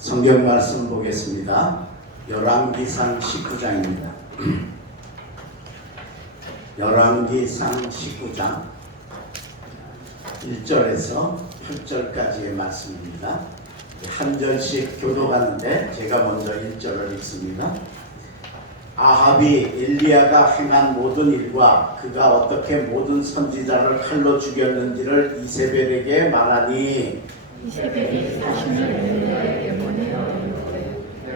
성경 말씀 보겠습니다. 열왕기상 19장입니다. 열왕기상 19장 1절에서 8절까지의 말씀입니다. 한 절씩 교도하는데 제가 먼저 1절을 읽습니다. 아합이 엘리야가 행한 모든 일과 그가 어떻게 모든 선지자를 칼로 죽였는지를 이세벨에게 말하니, 이세벨이 사신을 엘리야에게 보내어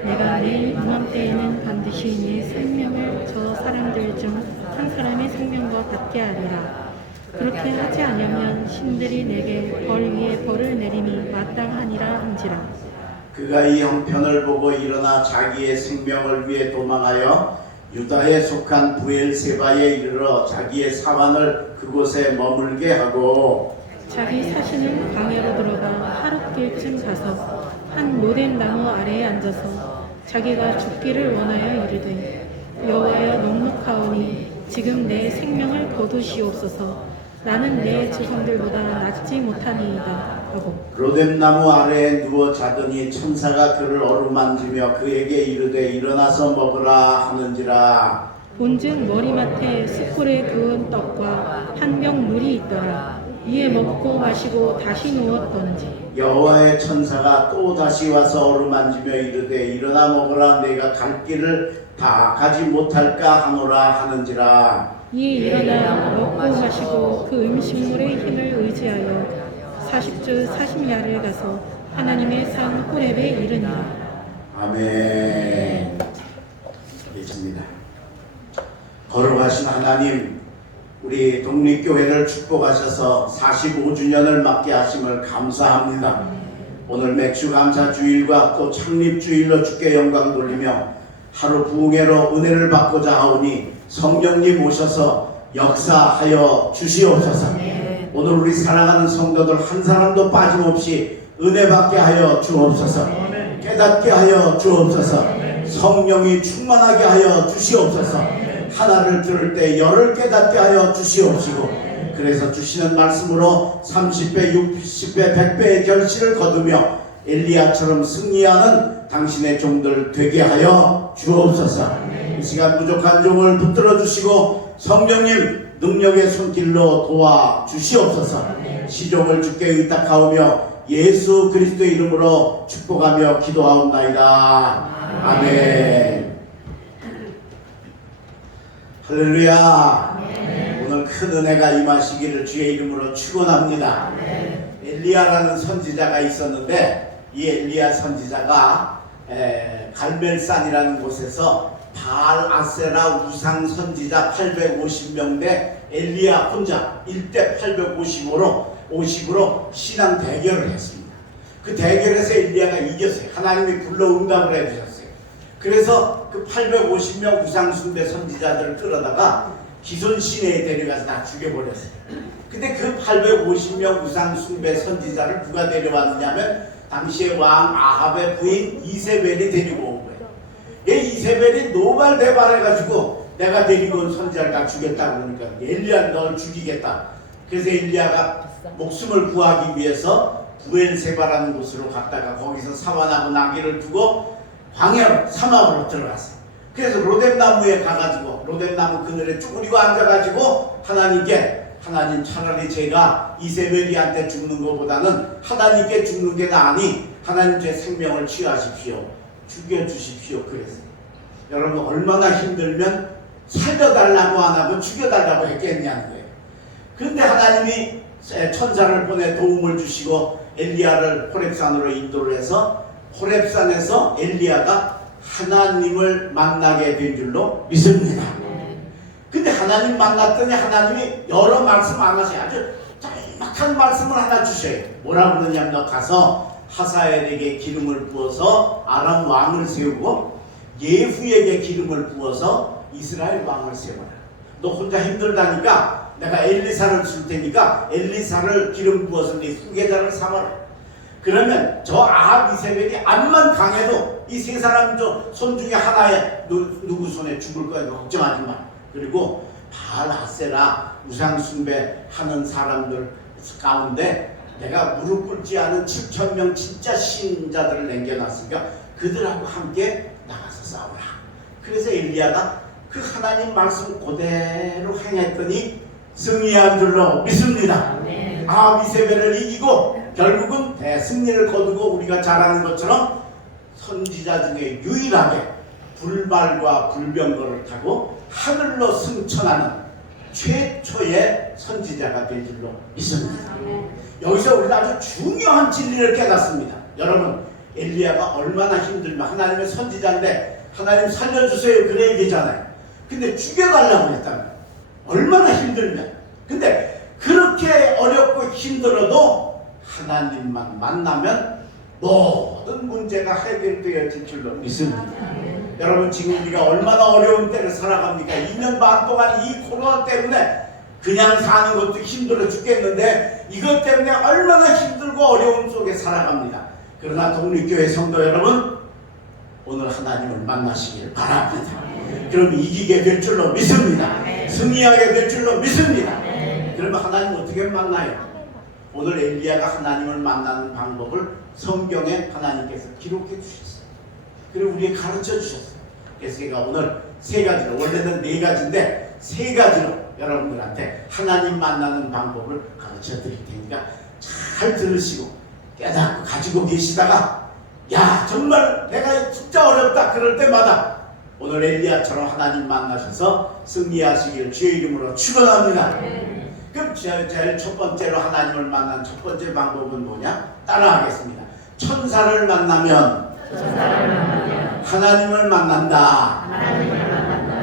내가 내일 이맘때에는 반드시 네 생명을 저 사람들 중 한 사람의 생명과 같게 하리라. 그렇게 하지 않으면 신들이 내게 벌 위에 벌을 내림이 마땅하니라 한지라. 그가 이 형편을 보고 일어나 자기의 생명을 위해 도망하여 유다에 속한 부엘세바에 이르러 자기의 사환을 그곳에 머물게 하고, 자기 사신은 광야로 들어가 하룻길쯤 가서 한 모된 나무 아래에 앉아서 자기가 죽기를 원하여 이르되, 여호와여 넉넉하오니 지금 내 생명을 거두시옵소서. 나는 내 조상들보다 낫지 못하니이다 하고, 로뎀나무 아래에 누워 자더니 천사가 그를 어루만지며 그에게 이르되 일어나서 먹으라 하는지라. 본즉 머리맡에 숯불에 구운 떡과 한 병 물이 있더라. 이에 먹고 마시고 다시 누웠던지 여호와의 천사가 또 다시 와서 어루만지며 이르되 일어나 먹으라. 내가 갈 길을 다 가지 못할까 하노라 하는지라. 이에 일어나 먹고 마시고 그 음식물의 힘을 의지하여 40주 40야를 가서 하나님의 산 호렙에 이르니라. 아멘. 있습니다. 거룩하신 하나님, 우리 독립교회를 축복하셔서 45주년을 맞게 하심을 감사합니다. 오늘 맥주감사주일과 또 창립주일로 주께 영광 돌리며 하루 부흥회로 은혜를 받고자 하오니 성령님 오셔서 역사하여 주시옵소서. 오늘 우리 사랑하는 성도들 한 사람도 빠짐없이 은혜 받게 하여 주옵소서. 깨닫게 하여 주옵소서. 성령이 충만하게 하여 주시옵소서. 하나를 들을 때 열을 깨닫게 하여 주시옵시고, 그래서 주시는 말씀으로 30배, 60배, 100배의 결실을 거두며 엘리야처럼 승리하는 당신의 종들 되게 하여 주옵소서. 이 시간 부족한 종을 붙들어 주시고 성령님 능력의 손길로 도와 주시옵소서. 시종을 주께 의탁하오며 예수 그리스도의 이름으로 축복하며 기도하옵나이다. 아멘. 할렐루야. 오늘 큰 은혜가 임하시기를 주의 이름으로 축원합니다. 엘리야라는 선지자가 있었는데, 이 엘리야 선지자가 갈멜산이라는 곳에서 바알 아세라 우상 선지자 850명 대 엘리야 혼자 1대 850으로 신앙 대결을 했습니다. 그 대결에서 엘리야가 이겼어요. 하나님이 불러 응답을 해주셨어요. 그래서 그 850명 우상 숭배 선지자들을 끌어다가 기손 시내에 데려가서 다 죽여버렸어요. 근데 그 850명 우상 숭배 선지자를 누가 데려왔느냐면 당시의 왕 아합의 부인 이세벨이 데리고 온 거예요. 이 이세벨이 노발대발해가지고 내가 데리고 온 선지자를 다 죽였다 그러니까 엘리야 널 죽이겠다. 그래서 엘리야가 목숨을 구하기 위해서 부엘세바라는 곳으로 갔다가 거기서 사환하고 나귀를 두고 광야로 사막으로 들어갔어요. 그래서 로뎀나무에 가가지고 로뎀나무 그늘에 쭈그리고 앉아가지고 하나님 차라리 제가 이세벨이한테 죽는 것보다는 하나님께 죽는 게 나으니 하나님 제 생명을 취하십시오. 죽여주십시오. 그랬어요. 여러분 얼마나 힘들면 살려달라고 안 하고 죽여달라고 했겠냐는 거예요. 그런데 하나님이 천사를 보내 도움을 주시고 엘리야를 호렙산으로 인도를 해서 호렙산에서 엘리야가 하나님을 만나게 된 줄로 믿습니다. 근데 하나님 만났더니 하나님이 여러 말씀 안 하세요. 아주 짤막한 말씀을 하나 주셔요. 뭐라고 그러냐면 너 가서 하사엘에게 기름을 부어서 아람 왕을 세우고 예후에게 기름을 부어서 이스라엘 왕을 세워라. 너 혼자 힘들다니까 내가 엘리사를 줄 테니까 엘리사를 기름 부어서 네 후계자를 삼아라. 그러면 저 아합 이세벨이 암만 강해도 이 세 사람 손 중에 하나에 누구 손에 죽을 거야. 걱정하지 마. 그리고 바알 아세라 우상 숭배하는 사람들 가운데 내가 무릎 꿇지 않은 7천 명 진짜 신자들을 남겨놨으니까 그들하고 함께 나가서 싸우라. 그래서 엘리야가 그 하나님 말씀 그대로 행했더니 승리한 줄로 믿습니다. 아비세벨을 이기고 결국은 대승리를 거두고 우리가 잘 아는 것처럼 선지자 중에 유일하게 불발과 불병거를 타고 하늘로 승천하는 최초의 선지자가 된 줄로 믿습니다. 여기서 우리는 아주 중요한 진리를 깨닫습니다. 여러분, 엘리야가 얼마나 힘들면 하나님의 선지자인데 하나님 살려주세요 그래야 되잖아요. 근데 죽여달라고 했다면 얼마나 힘들면, 근데 그렇게 어렵고 힘들어도 하나님만 만나면 모든 문제가 해결되어질 줄로 믿습니다. 여러분, 지금 우리가 얼마나 어려운 때를 살아갑니까? 2년 반 동안 이 코로나 때문에 그냥 사는 것도 힘들어 죽겠는데 이것 때문에 얼마나 힘들고 어려움 속에 살아갑니다. 그러나 독립교회 성도 여러분, 오늘 하나님을 만나시길 바랍니다. 그럼 이기게 될 줄로 믿습니다. 승리하게 될 줄로 믿습니다. 그러면 하나님 어떻게 만나요? 오늘 엘리야가 하나님을 만나는 방법을 성경에 하나님께서 기록해 주셨어요. 그리고 우리에게 가르쳐 주셨어요. 그래서 제가 오늘 세 가지로, 원래는 네 가지인데 세 가지로 여러분들한테 하나님 만나는 방법을 가르쳐 드릴 테니까 잘 들으시고 깨닫고 가지고 계시다가 야, 정말 내가 진짜 어렵다 그럴 때마다 오늘 엘리야처럼 하나님 만나셔서 승리하시기를 주의 이름으로 축원합니다. 그럼 제일 첫 번째로 하나님을 만난 첫 번째 방법은 뭐냐? 따라하겠습니다. 천사를 만나면 하나님을 만난다.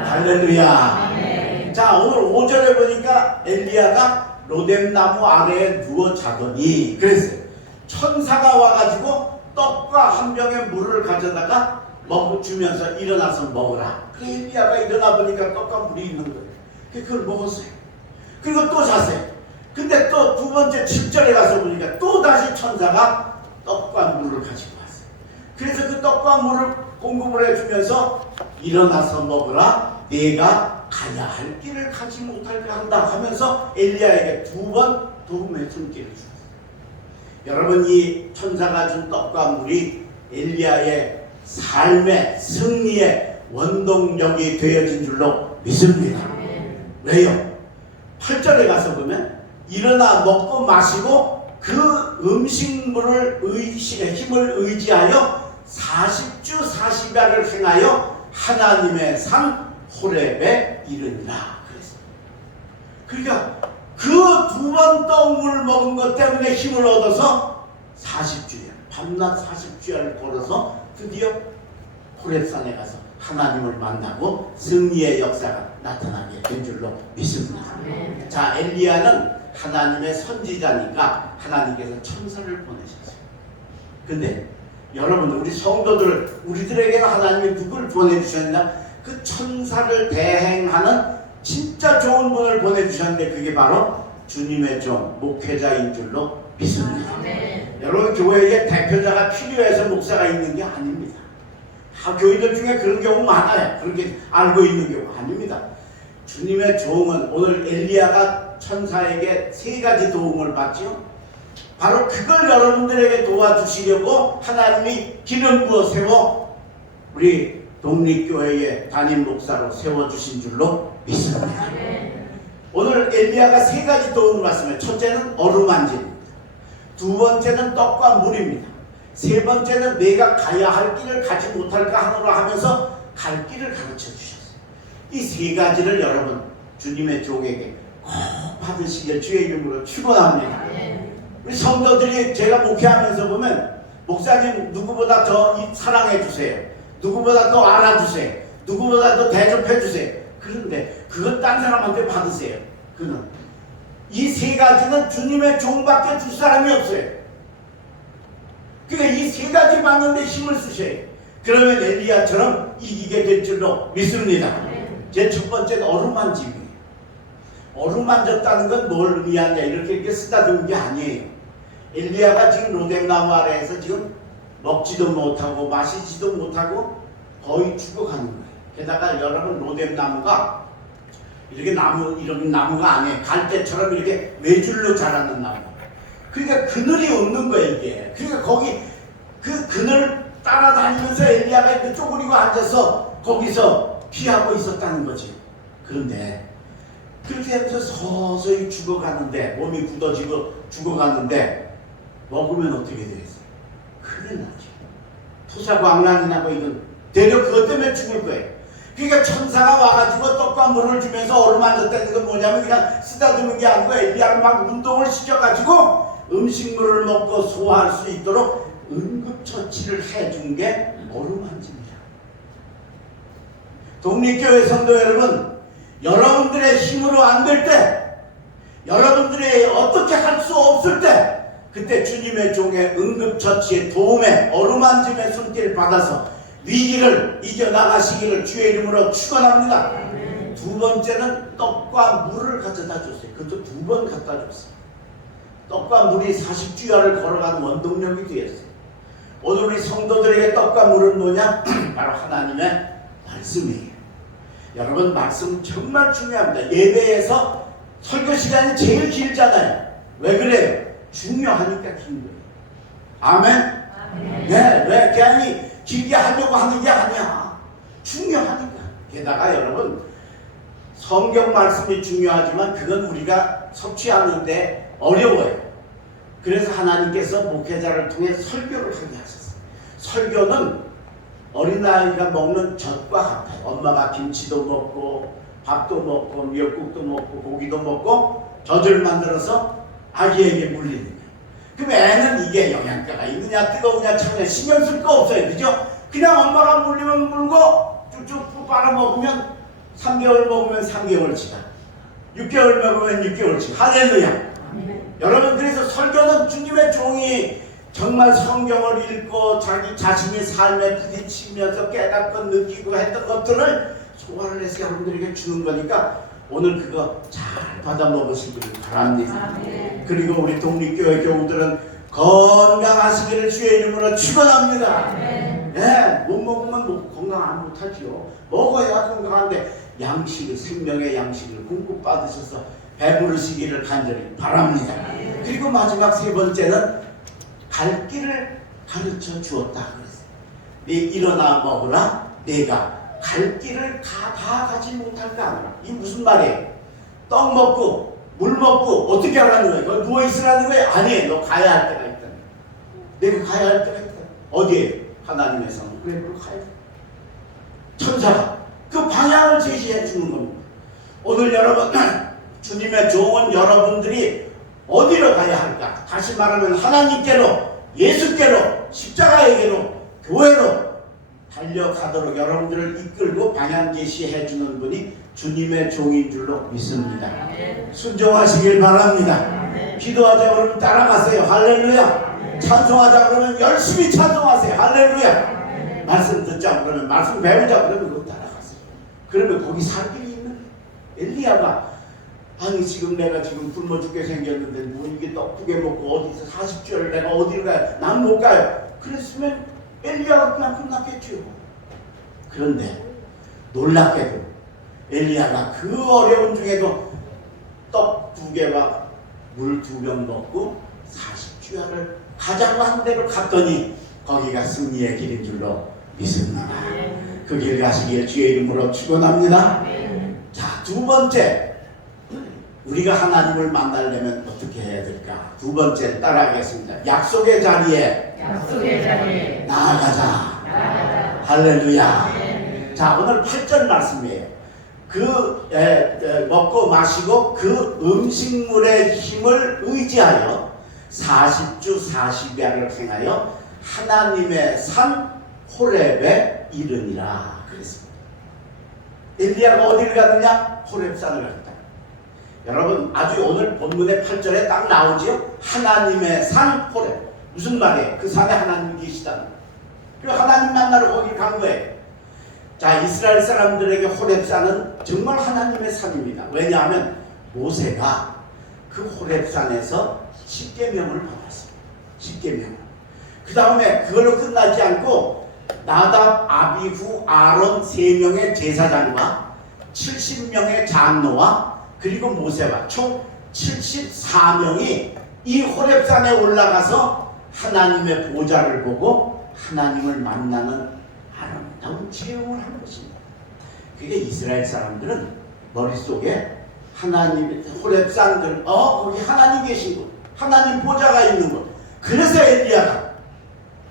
할렐루야. 자, 오늘 5절에 보니까 엘리야가 로뎀나무 아래에 누워 자더니 그랬어요. 천사가 와가지고 떡과 한 병의 물을 가져다가 주면서 일어나서 먹으라. 그 엘리야가 일어나 보니까 떡과 물이 있는 거예요. 그걸 먹었어요. 그리고 또 자세요. 근데 또 두 번째 7절에 가서 보니까 또 다시 천사가 떡과 물을 가지고 왔어요. 그래서 그 떡과 물을 공급을 해주면서 일어나서 먹으라. 내가 가야 할 길을 가지 못하게 한다 하면서 엘리야에게 두 번 도움의 손길을 주었어요. 여러분, 이 천사가 준 떡과 물이 엘리야의 삶의 승리의 원동력이 되어진 줄로 믿습니다. 왜요? 8절에 가서 보면 일어나 먹고 마시고 그 음식물을 힘을 의지하여 40주 40야를 행하여 하나님의 산 호렙에 이르니라 그랬습니다. 그러니까 그 두 번 떡물 먹은 것 때문에 힘을 얻어서 40주야, 밤낮 40주야를 걸어서 드디어 호렙산에 가서 하나님을 만나고 승리의 역사가 나타나게 된 줄로 믿습니다. 자, 엘리야는 하나님의 선지자니까 하나님께서 천사를 보내셨어요. 근데 여러분, 우리 성도들, 우리들에게는 하나님이 누굴 보내주셨나? 그 천사를 대행하는 진짜 좋은 분을 보내주셨는데 그게 바로 주님의 종, 목회자인 줄로 믿습니다. 여러분, 교회에 대표자가 필요해서 목사가 있는 게 아닙니다. 교회들 중에 그런 경우 많아요. 그렇게 알고 있는 경우 아닙니다. 주님의 종은 오늘 엘리야가 천사에게 세 가지 도움을 받죠. 바로 그걸 여러분들에게 도와주시려고 하나님이 기름 부어 세워 우리 독립교회의 담임 목사로 세워주신 줄로 믿습니다. 오늘 엘리야가 세 가지 도움을 받습니다. 첫째는 어루만짐입니다. 두 번째는 떡과 물입니다. 세 번째는 내가 가야 할 길을 가지 못할까 하노라 하면서 갈 길을 가르쳐 주셨어요. 이 세 가지를 여러분 주님의 종에게 꼭 받으시길 주의 이름으로 축원합니다. 우리 성도들이 제가 목회하면서 보면 목사님 누구보다 더 사랑해 주세요. 누구보다 더 알아주세요. 누구보다 더 대접해 주세요. 그런데 그건 딴 사람한테 받으세요. 그는 이 세 가지는 주님의 종밖에 줄 사람이 없어요. 그러니까 이 세 가지 받는데 힘을 쓰셔요. 그러면 엘리야처럼 이기게 될 줄로 믿습니다. 제 첫 번째는 어루만짐이에요. 어루만졌다는 건 뭘 의미하냐 이렇게 쓰다듬은 게 아니에요. 엘리야가 지금 로뎀나무 아래에서 지금 먹지도 못하고 마시지도 못하고 거의 죽어가는 거예요. 게다가 여러분 로뎀나무가 이렇게 이런 나무가 아니에요. 갈대처럼 이렇게 외줄로 자라는 나무. 그러니까 그늘이 없는 거야 이게. 그러니까 거기 그 그늘 따라다니면서 엘리야가 이렇게 쪼그리고 앉아서 거기서 피하고 있었다는 거지. 그런데 그렇게 해서 서서히 죽어가는데, 몸이 굳어지고 죽어가는데 먹으면 어떻게 되겠어요? 큰일 나죠. 토사광란이 나고 이건 대략 그것 때문에 죽을 거예요. 그러니까 천사가 와가지고 떡과 물을 주면서 어루만졌다는 건 뭐냐면 그냥 쓰다듬는 게 아니고 엘리야를 막 운동을 시켜가지고 음식물을 먹고 소화할 수 있도록 응급처치를 해준 게 어루만집니다. 독립교회 성도 여러분, 여러분들의 힘으로 안 될 때, 여러분들이 어떻게 할 수 없을 때, 그때 주님의 종의 응급처치의 도움에 어루만짐의 손길을 받아서 위기를 이겨나가시기를 주의 이름으로 축원합니다. 두 번째는 떡과 물을 가져다 줬어요. 그것도 2번 갖다 줬어요. 떡과 물이 40주야를 걸어가는 원동력이 되었어요. 오늘 우리 성도들에게 떡과 물은 뭐냐? 바로 하나님의 말씀이에요. 여러분, 말씀 정말 중요합니다. 예배에서 설교 시간이 제일 길잖아요. 왜 그래요? 중요하니까 긴 거예요. 아멘? 네, 왜 괜히 길게 하려고 하는 게 아니야. 중요하니까. 게다가 여러분, 성경 말씀이 중요하지만 그건 우리가 섭취하는데 어려워요. 그래서 하나님께서 목회자를 통해 설교를 하게 하셨어요. 설교는 어린아이가 먹는 젖과 같아요. 엄마가 김치도 먹고 밥도 먹고 미역국도 먹고 고기도 먹고 젖을 만들어서 아기에게 물리는 거예요. 그럼 애는 이게 영양가가 있느냐 뜨거우냐 차우냐 신경 쓸 거 없어요. 그죠? 그냥 엄마가 물리면 물고 쭉쭉 빨아먹으면 3개월 먹으면 3개월치가 6개월 먹으면 6개월치. 할렐루야. 여러분, 그래서 설교는 주님의 종이 정말 성경을 읽고 자기 자신의 삶에 부딪히면서 깨닫고 느끼고 했던 것들을 소화를 해서 여러분들에게 주는 거니까 오늘 그거 잘 받아 먹으시기를 바랍니다. 그리고 우리 독립교회 교우들은 건강하시기를 주의 이름으로 축원합니다. 네, 못 먹으면 건강 안 못하지요. 먹어야 건강한데 양식을, 생명의 양식을 공급받으셔서 배부르시기를 간절히 바랍니다. 그리고 마지막 3번째는 갈 길을 가르쳐 주었다 그랬어요. 네 일어나 먹으라. 내가 갈 길을 다 가지 못할까 하노라. 이 무슨 말이에요? 떡 먹고 물 먹고 어떻게 하라는 거예요? 너 누워 있으라는 거예요? 아니에요. 너 가야 할 때가 있다. 내가 가야 할 때가 있다. 어디에? 하나님의 성. 그래, 그걸 가야 돼. 천사가 그 방향을 제시해 주는 겁니다. 오늘 여러분, 주님의 종은 여러분들이 어디로 가야 할까? 다시 말하면 하나님께로, 예수께로, 십자가에게로, 교회로 달려가도록 여러분들을 이끌고 방향 제시해 주는 분이 주님의 종인 줄로 믿습니다. 순종하시길 바랍니다. 기도하자 그러면 따라가세요. 할렐루야. 찬송하자 그러면 열심히 찬송하세요. 할렐루야. 말씀 듣자 그러면, 말씀 배우자 그러면 그거 따라가세요. 그러면 거기 살 길이 있는 엘리야가 아니 지금 내가 지금 굶어 죽게 생겼는데 뭐 이게 떡 2개 먹고 어디서 40주를 내가 어디로 가요? 난 못 가요. 그랬으면 엘리야가 그냥 끝났겠죠. 그런데 놀랍게도 엘리야가 그 어려운 중에도 떡 2개와 물 2병 먹고 40주야를 가자고 한 데로 갔더니 거기가 승리의 길인 줄로 믿습니다. 그 길 가시기에 주의 이름으로 축원합니다. 자, 2번째, 우리가 하나님을 만나려면 어떻게 해야 될까? 2번째 따라하겠습니다. 약속의 자리에 나아가자. 할렐루야. 자, 오늘 8절 말씀이에요. 먹고 마시고 그 음식물의 힘을 의지하여 40주 40야를 행하여 하나님의 산 호렙에 이르니라 그랬습니다. 엘리야가 어디를 가느냐? 호렙산을 갔다. 여러분, 아주 오늘 본문의 8절에 딱 나오지요? 하나님의 산 호렙. 무슨 말이에요? 그 산에 하나님이 계시다는 거예요. 그리고 하나님 만나러 거기 간 거예요. 자, 이스라엘 사람들에게 호렙산은 정말 하나님의 산입니다. 왜냐하면 모세가 그 호렙산에서 10계명을 받았어요. 10계명. 그 다음에 그걸로 끝나지 않고 나답, 아비후, 아론 3명의 제사장과 70명의 장로와 그리고 모세와 총 74명이 이 호렙산에 올라가서 하나님의 보좌를 보고 하나님을 만나는 아름다운 체험을 하는 것입니다. 그게 이스라엘 사람들은 머릿속에 하나님 호렙산들 거기 하나님 계신 곳, 하나님 보좌가 있는 곳. 그래서 엘리야가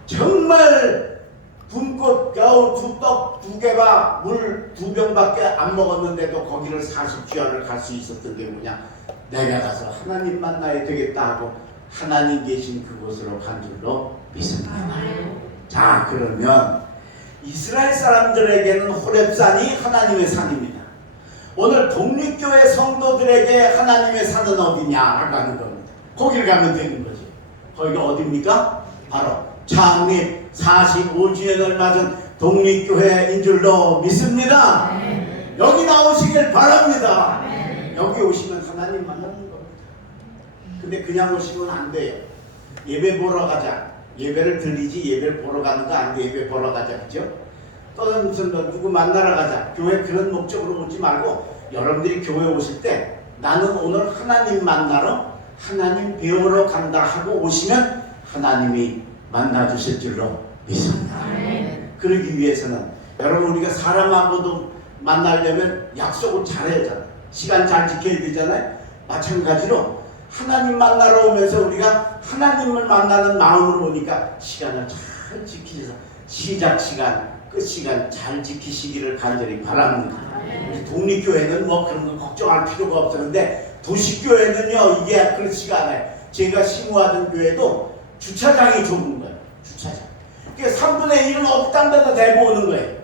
정말 분꽃 겨우 떡 2개와 물 2병밖에 안 먹었는데도 거기를 40주야를 갈 수 있었던 게 뭐냐, 내가 가서 하나님 만나야 되겠다 하고 하나님 계신 그곳으로 간 줄로 믿습니다. 자, 그러면 이스라엘 사람들에게는 호렙산이 하나님의 산입니다. 오늘 독립교회 성도들에게 하나님의 산은 어디냐라고 하는 겁니다. 거기를 가면 되는 거지. 거기가 어디입니까? 바로 창립 45주년을 맞은 독립교회인 줄로 믿습니다. 여기 나오시길 바랍니다. 여기 오시면 하나님 만나는 겁니다. 근데 그냥 오시면 안 돼요. 예배 보러 가자. 예배를 드리지 예배를 보러 가는 거 안 돼. 예배 보러 가자. 그죠? 또는 무슨 누구 만나러 가자. 교회 그런 목적으로 오지 말고 여러분들이 교회 오실 때 나는 오늘 하나님 만나러 하나님 배우러 간다 하고 오시면 하나님이 만나주실 줄로 믿습니다. 그러기 위해서는 여러분 우리가 사람하고도 만나려면 약속을 잘해야 하잖아요. 시간 잘 지켜야 되잖아요. 마찬가지로 하나님 만나러 오면서 우리가 하나님을 만나는 마음으로 오니까 시간을 잘 지키셔서 시작 시간, 끝 시간 잘 지키시기를 간절히 바랍니다. 우리 독립교회는 뭐 그런 거 걱정할 필요가 없었는데 도시교회는요 이게 그렇지가 않아요. 제가 심우하던 교회도 주차장이 좁은 거예요. 주차장. 그러니까 3분의 1은 없단 데다 대고 오는 거예요.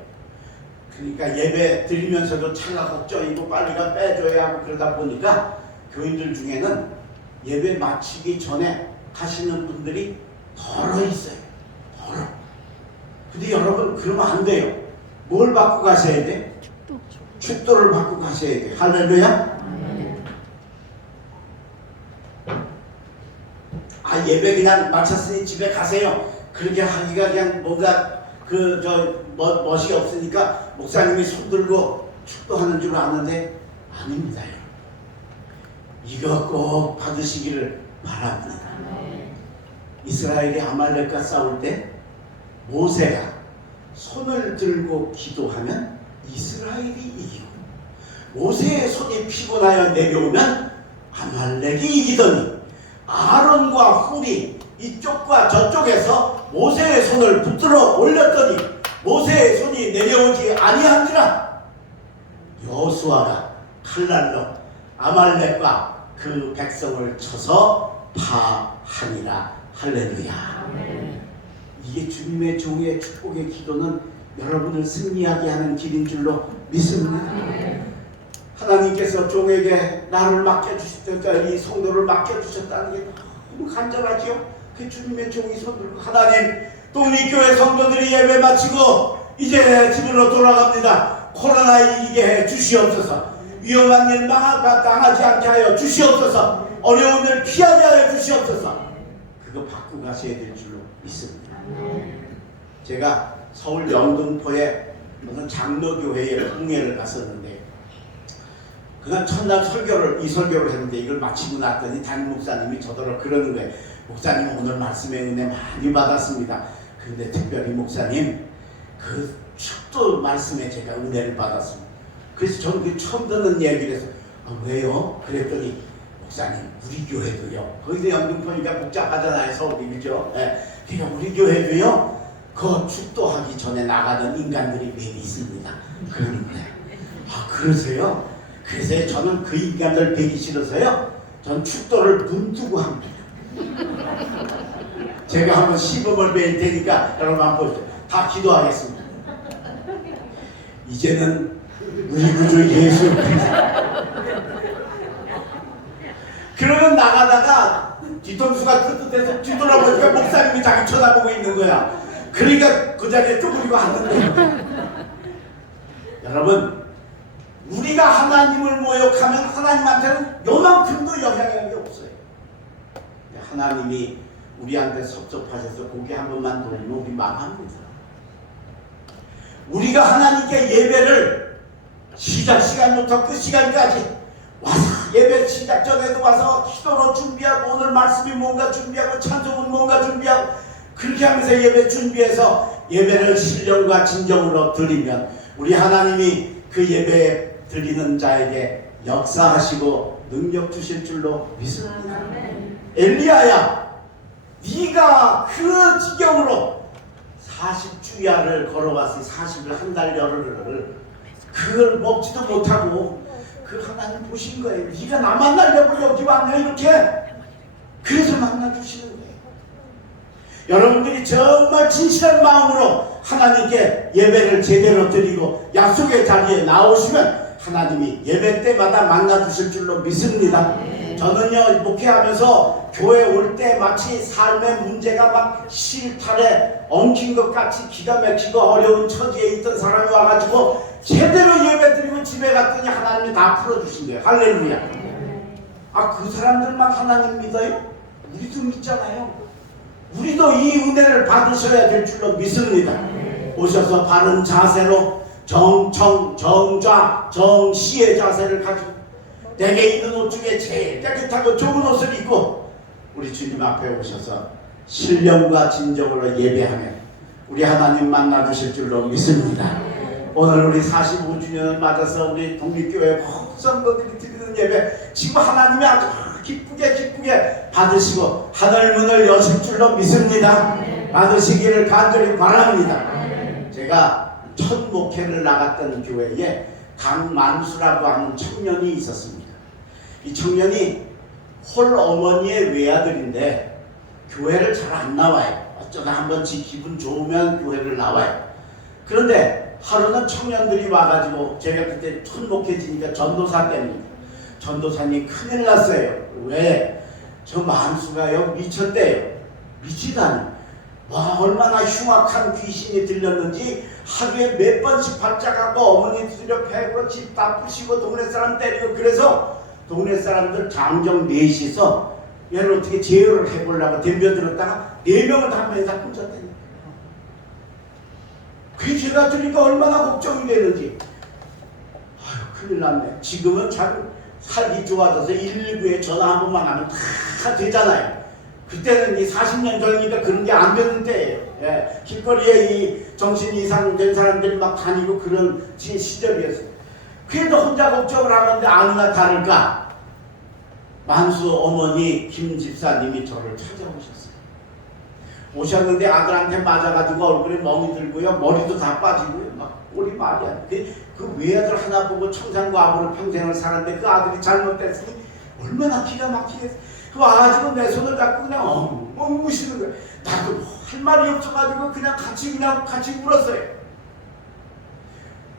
그러니까 예배 드리면서도 차가 걱정이고 빨리가 빼줘야 하고 그러다 보니까 교인들 중에는 예배 마치기 전에 가시는 분들이 덜어 있어요. 덜어. 근데 여러분 그러면 안 돼요. 뭘 받고 가셔야 돼? 축도를 받고 가셔야 돼. 할렐루야. 아 예배 그냥 마쳤으니 집에 가세요. 그렇게 하기가 그냥 뭔가 멋이 없으니까 목사님이 손 들고 축도하는 줄 아는데 아닙니다. 이거 꼭 받으시기를 바랍니다. 이스라엘이 아말렉과 싸울 때 모세가 손을 들고 기도하면 이스라엘이 이기고 모세의 손이 피곤하여 내려오면 아말렉이 이기더니 아론과 훌이 이쪽과 저쪽에서 모세의 손을 붙들어 올렸더니 모세의 손이 내려오지 아니한지라. 여호수아가 칼날로 아말렉과 그 백성을 쳐서 파하니라. 할렐루야. 이게 주님의 종의 축복의 기도는 여러분을 승리하게 하는 길인 줄로 믿습니다. 하나님께서 종에게 나를 맡겨주셨다, 이 성도를 맡겨주셨다는 게 너무 간절하지요. 그 주님의 종이 손들고 하나님 독립교회 성도들이 예배 마치고 이제 집으로 돌아갑니다. 코로나 이기게 해 주시옵소서. 위험한 일 당하지 않게 하여 주시옵소서. 어려운 일 피하게 하여 주시옵소서. 그거 받고 가셔야 될 줄로 믿습니다. 제가 서울 영등포에 무슨 장로교회에 풍예를 갔었는데 그날 첫날 이 설교를 했는데 이걸 마치고 났더니 담임 목사님이 저더러 그러는 거예요. 목사님 오늘 말씀의 은혜 많이 받았습니다. 그런데 특별히 목사님 그 축도 말씀에 제가 은혜를 받았습니다. 그래서 저는 그 처음 듣는 얘기를 해서 왜요? 그랬더니 목사님 우리 교회도요. 거기서 영등포니까 복잡하잖아요. 서울이 그죠? 그러니까 우리 교회도요. 그 축도하기 전에 나가는 인간들이 몇 있습니다. 그러는 거예요. 아 그러세요? 그래서 저는 그 인간들 뵈기 싫어서요. 전 축도를 눈 뜨고 합니다. 제가 한번 시범을 뵐 테니까 여러분 한번 보세요. 다 기도하겠습니다. 이제는 우리 구주 예수 그리스도. 그러면 나가다가 뒤통수가 뜨뜻해서 뒤돌아보니까 목사님이 자기 쳐다보고 있는 거야. 그러니까 그 자리에 쪼그리고 앉는데 여러분 우리가 하나님을 모욕하면 하나님한테는 요만큼도 영향력이 없어요. 하나님이 우리한테 섭섭하셔서 고개 한 번만 돌리면 우리 망합니다. 우리가 하나님께 예배를 시작 시간부터 끝 시간까지 와서 예배 시작 전에도 와서 기도로 준비하고 오늘 말씀이 뭔가 준비하고 찬송은 뭔가 준비하고 그렇게 하면서 예배 준비해서 예배를 신령과 진정으로 드리면 우리 하나님이 그 예배 드리는 자에게 역사하시고 능력 주실 줄로 믿습니다. 엘리야야, 네가 그 지경으로 40주야를 걸어왔으니 40일 한 달 열흘을 그걸 먹지도 못하고 그 하나님 보신 거예요. 네가 나 만나려고 여기 왔네 이렇게. 그래서 만나주시는 거예요. 여러분들이 정말 진실한 마음으로 하나님께 예배를 제대로 드리고 약속의 자리에 나오시면 하나님이 예배 때마다 만나주실 줄로 믿습니다. 저는요 목회하면서 교회 올 때 마치 삶의 문제가 막 실타래 엉킨 것 같이 기가 막히고 어려운 처지에 있던 사람이 와가지고 제대로 예배 드리고 집에 갔더니 하나님이 다 풀어주신 거예요. 할렐루야. 그 사람들만 하나님 믿어요? 우리도 믿잖아요. 우리도 이 은혜를 받으셔야 될 줄로 믿습니다. 오셔서 바른 자세로 정청, 정좌, 정시의 자세를 가지고 내게 있는 옷 중에 제일 깨끗하고 좋은 옷을 입고 우리 주님 앞에 오셔서 신령과 진정으로 예배하면 우리 하나님 만나주실 줄로 믿습니다. 오늘 우리 45주년을 맞아서 우리 독립교회 성도들이 드리는 예배 지금 하나님이 아주 기쁘게 받으시고 하늘문을 여실 줄로 믿습니다. 받으시기를 간절히 바랍니다. 제가 첫 목회를 나갔던 교회에 강만수라고 하는 청년이 있었습니다. 이 청년이 홀어머니의 외아들인데 교회를 잘 안 나와요. 어쩌다 한번 지 기분 좋으면 교회를 나와요. 그런데 하루는 청년들이 와가지고 제가 그때 첫 목회지니까 전도사 때입니다. 전도사님 큰일 났어요. 왜? 저 만수가요 미쳤대요. 미치다니. 와 얼마나 흉악한 귀신이 들렸는지 하루에 몇 번씩 발작하고 어머니 두드려 패고 집 다 부시고 동네 사람 때리고 그래서 동네 사람들 장정 넷이서 얘를 어떻게 제어를 해보려고 덤벼들었다가 4명을 다 매다 꽂았다니. 그 제가 들으니까 얼마나 걱정이 되는지. 큰일 났네. 지금은 잘 살기 좋아져서 119에 전화 한 번만 하면 다 되잖아요. 그때는 이 40년 전이니까 그런 게 안 되는 때예요. 예. 길거리에 이 정신 이상 된 사람들이 막 다니고 그런 시절이었어요. 그래도 혼자 걱정을 하는데 아니나 다를까 만수 어머니 김 집사님이 저를 찾아오셨어요. 오셨는데 아들한테 맞아가지고 얼굴에 멍이 들고요. 머리도 다 빠지고요. 막 꼴이 말이 안 돼. 그 외아들 하나 보고 청산과부로 평생을 살았는데 그 아들이 잘못됐으니 얼마나 기가 막히겠어. 그 와가지고 내 손을 잡고 그냥 엉엉 우시는 거예요. 나도 할 말이 없어가지고 그냥 같이 울었어요.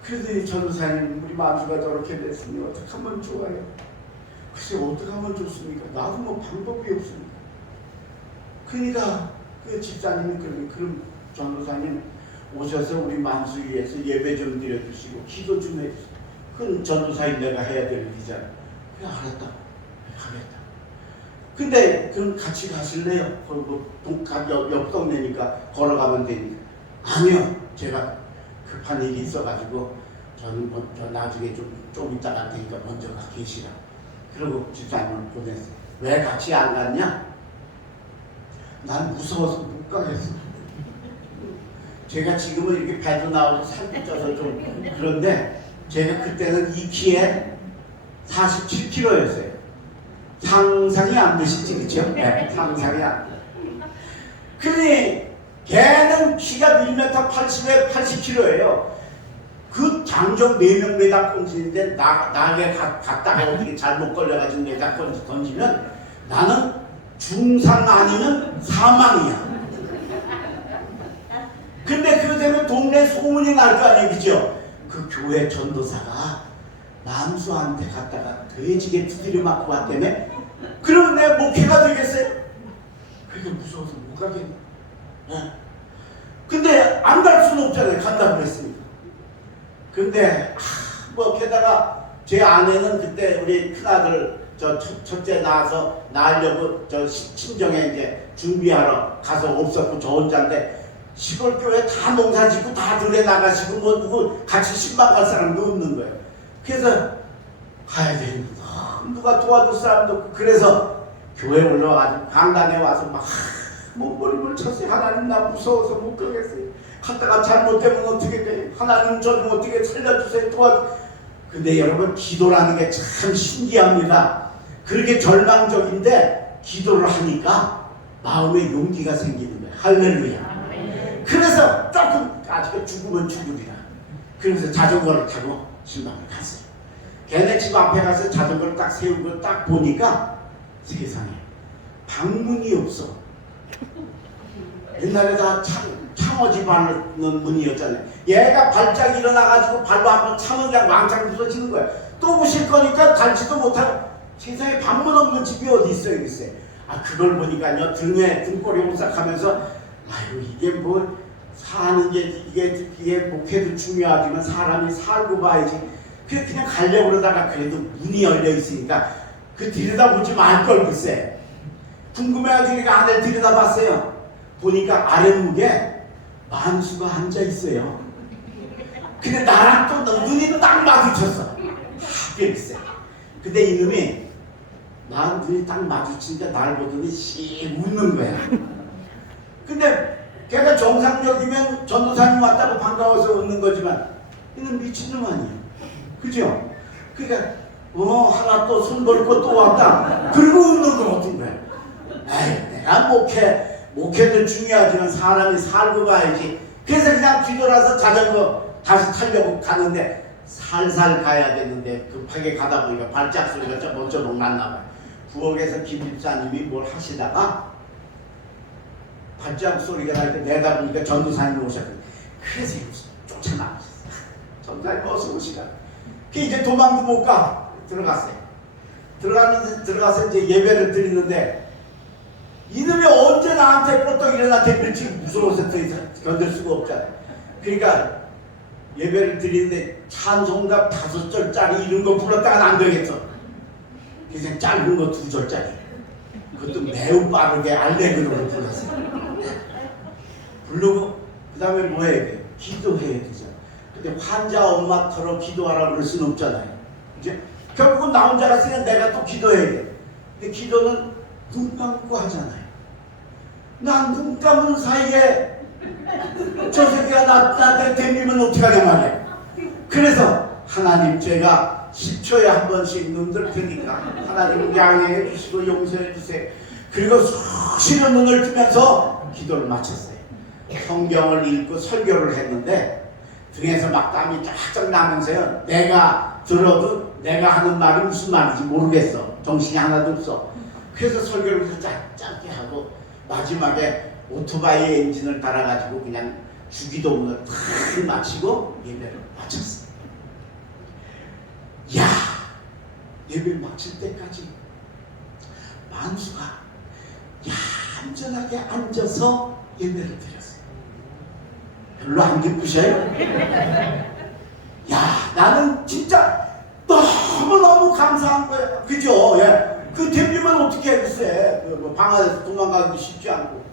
그래서 이 전도사님 우리 만수가 저렇게 됐으니 어떻게 하면 좋아요? 글쎄 어떻게 하면 좋습니까? 나도 뭐 방법이 없습니다. 그러니까 그 집사님이 그럼 전도사님 오셔서 우리 만수 위해서 예배 좀 드려주시고 기도 좀 해주세요. 그건 전도사님 내가 해야 될 일이잖아. 그냥 알았다. 하겠다. 근데 그럼 같이 가실래요? 옆 동네니까 걸어가면 되니까. 아니요. 제가 급한 일이 있어가지고 저는 나중에 좀 이따 갈 테니까 먼저 가 계시라. 그러고 집사님을 보냈어요. 왜 같이 안 갔냐? 난 무서워서 못 가겠어. 제가 지금은 이렇게 배도 나오고 살도 쪄서 좀 그런데 제가 그때는 2키에 47kg였어요. 상상이 안 되시지, 그쵸? 네, 상상이 안 돼. 그러니 걔는 키가 1m 80에 80kg예요. 그 장정 4명 매다 던지는데 나게 갔다가 어떻게 잘못 걸려가지고 매다 던지면 나는 중상 아니면 사망이야. 근데 그거 되면 동네 소문이 날 거 아니에요, 그죠? 그 교회 전도사가 만수한테 갔다가 돼지게 두드려 맞고 왔다며? 그러면 내가 목회가 되겠어요? 그게 무서워서 못 가겠네. 네. 근데 안 갈 수는 없잖아요. 간다고 했으니까. 근데 뭐 게다가 제 아내는 그때 우리 큰아들 첫째 낳아서 낳으려고 친정에 이제 준비하러 가서 없었고 저 혼자인데 시골 교회 다 농사 짓고 다 들에 나가시고 뭐 누구 같이 신방 갈 사람도 없는 거예요. 그래서 가야 되는데 누가 도와줄 사람도 없고. 그래서 교회 올라와가지고 강단에 와서 막 몸부림을 쳤어요. 하나님 나 무서워서 못 가겠어요. 갔다가 잘못되면 어떻게 돼? 하나님 저 좀 어떻게 살려주세요. 도와주. 근데 여러분 기도라는 게 참 신기합니다. 그렇게 절망적인데 기도를 하니까 마음에 용기가 생기는 거예요. 할렐루야. 그래서 조금 아직 죽으면 죽으리라. 그래서 자전거를 타고 신방을 갔어요. 걔네 집 앞에 가서 자전거를 딱 세우고 딱 보니까 세상에 방문이 없어. 옛날에 다 창호지 밟는 문이었잖아요. 얘가 발작 일어나가지고 발로 한번 차면 그냥 왕창 부서지는 거야. 또 오실 거니까 닳지도 못하고. 세상에 방문 없는 집이 어디 있어요, 글쎄. 아, 그걸 보니까요, 등골이 오싹하면서, 아유, 이게 뭐, 사는 게, 이게 목회도 중요하지만 사람이 살고 봐야지. 그냥 가려고 그러다가 그래도 문이 열려 있으니까, 그 들여다보지 말걸, 글쎄. 궁금해가지고 아들 들여다봤어요. 보니까 아랫목에 만수가 앉아 있어요. 근데 나랑 또 눈이 딱 마주쳤어. 글쎄. 근데 이놈이 나 눈이 딱 마주치니까 날 보더니 씩 웃는 거야. 근데 걔가 정상적이면 전도사님 왔다고 반가워서 웃는 거지만 이놈 미친놈 아니에요. 그죠? 그러니까 하나 또 손 벌고 또 왔다. 그리고 웃는 거 같은 거야. 에이, 내가 목회도 중요하지만 사람이 살고 가야지. 그래서 그냥 뒤돌아서 자전거 다시 타려고 가는데 살살 가야 되는데 급하게 가다 보니까 발작 소리가 저벅저벅 났나 봐요. 부엌에서 김 집사님이 뭘 하시다가 발작 소리가 나니까 내다보니까 전도사님이 오셨거든요. 그래서 쫓아나가셨어요. 전도사님 어서 오시라. 그 이제 도망도 못 가. 들어갔어요. 들어가서 이제 예배를 드리는데 이놈이 언제 나한테 꼴떡 일어나 대필치 무서워서 더 이상 견딜 수가 없잖아요. 그러니까 예배를 드리는데 찬송가 5절짜리 이런 거 불렀다가는 안 되겠어. 그래서 짧은 거 2절짜리. 그것도 매우 빠르게 알레그로로 불렀어요. 부르고 그 다음에 뭐 해야 돼요? 기도해야 되잖아. 근데 환자 엄마처럼 기도하라고 그럴 수는 없잖아요. 이제 결국은 나 혼자 갔으니까 내가 또 기도해야 돼. 근데 기도는 눈 감고 하잖아요. 난 눈 감은 사이에 저 새끼가 나한테 댐기면 어떡하게 말이야. 그래서 하나님 제가 10초에 한 번씩 눈들 뜨니까 하나님 양해해 주시고 용서해 주세요. 그리고 푹 쉬는 눈을 뜨면서 기도를 마쳤어요. 성경을 읽고 설교를 했는데 등에서 막 땀이 쫙쫙 나면서요. 내가 들어도 내가 하는 말이 무슨 말인지 모르겠어. 정신이 하나도 없어. 그래서 설교를 짧게 하고 마지막에 오토바이 엔진을 달아가지고 그냥 주기도문을 탁 마치고 예배를 마쳤어요. 야, 예배를 마칠 때까지 만수가 얌전하게 앉아서 예배를 드렸어요. 별로 안 기쁘셔요? 야, 나는 진짜 너무너무 감사한 거예요. 그죠? 예. 그 댐비면 어떻게 해, 글쎄. 방 안에서 도망가기도 쉽지 않고.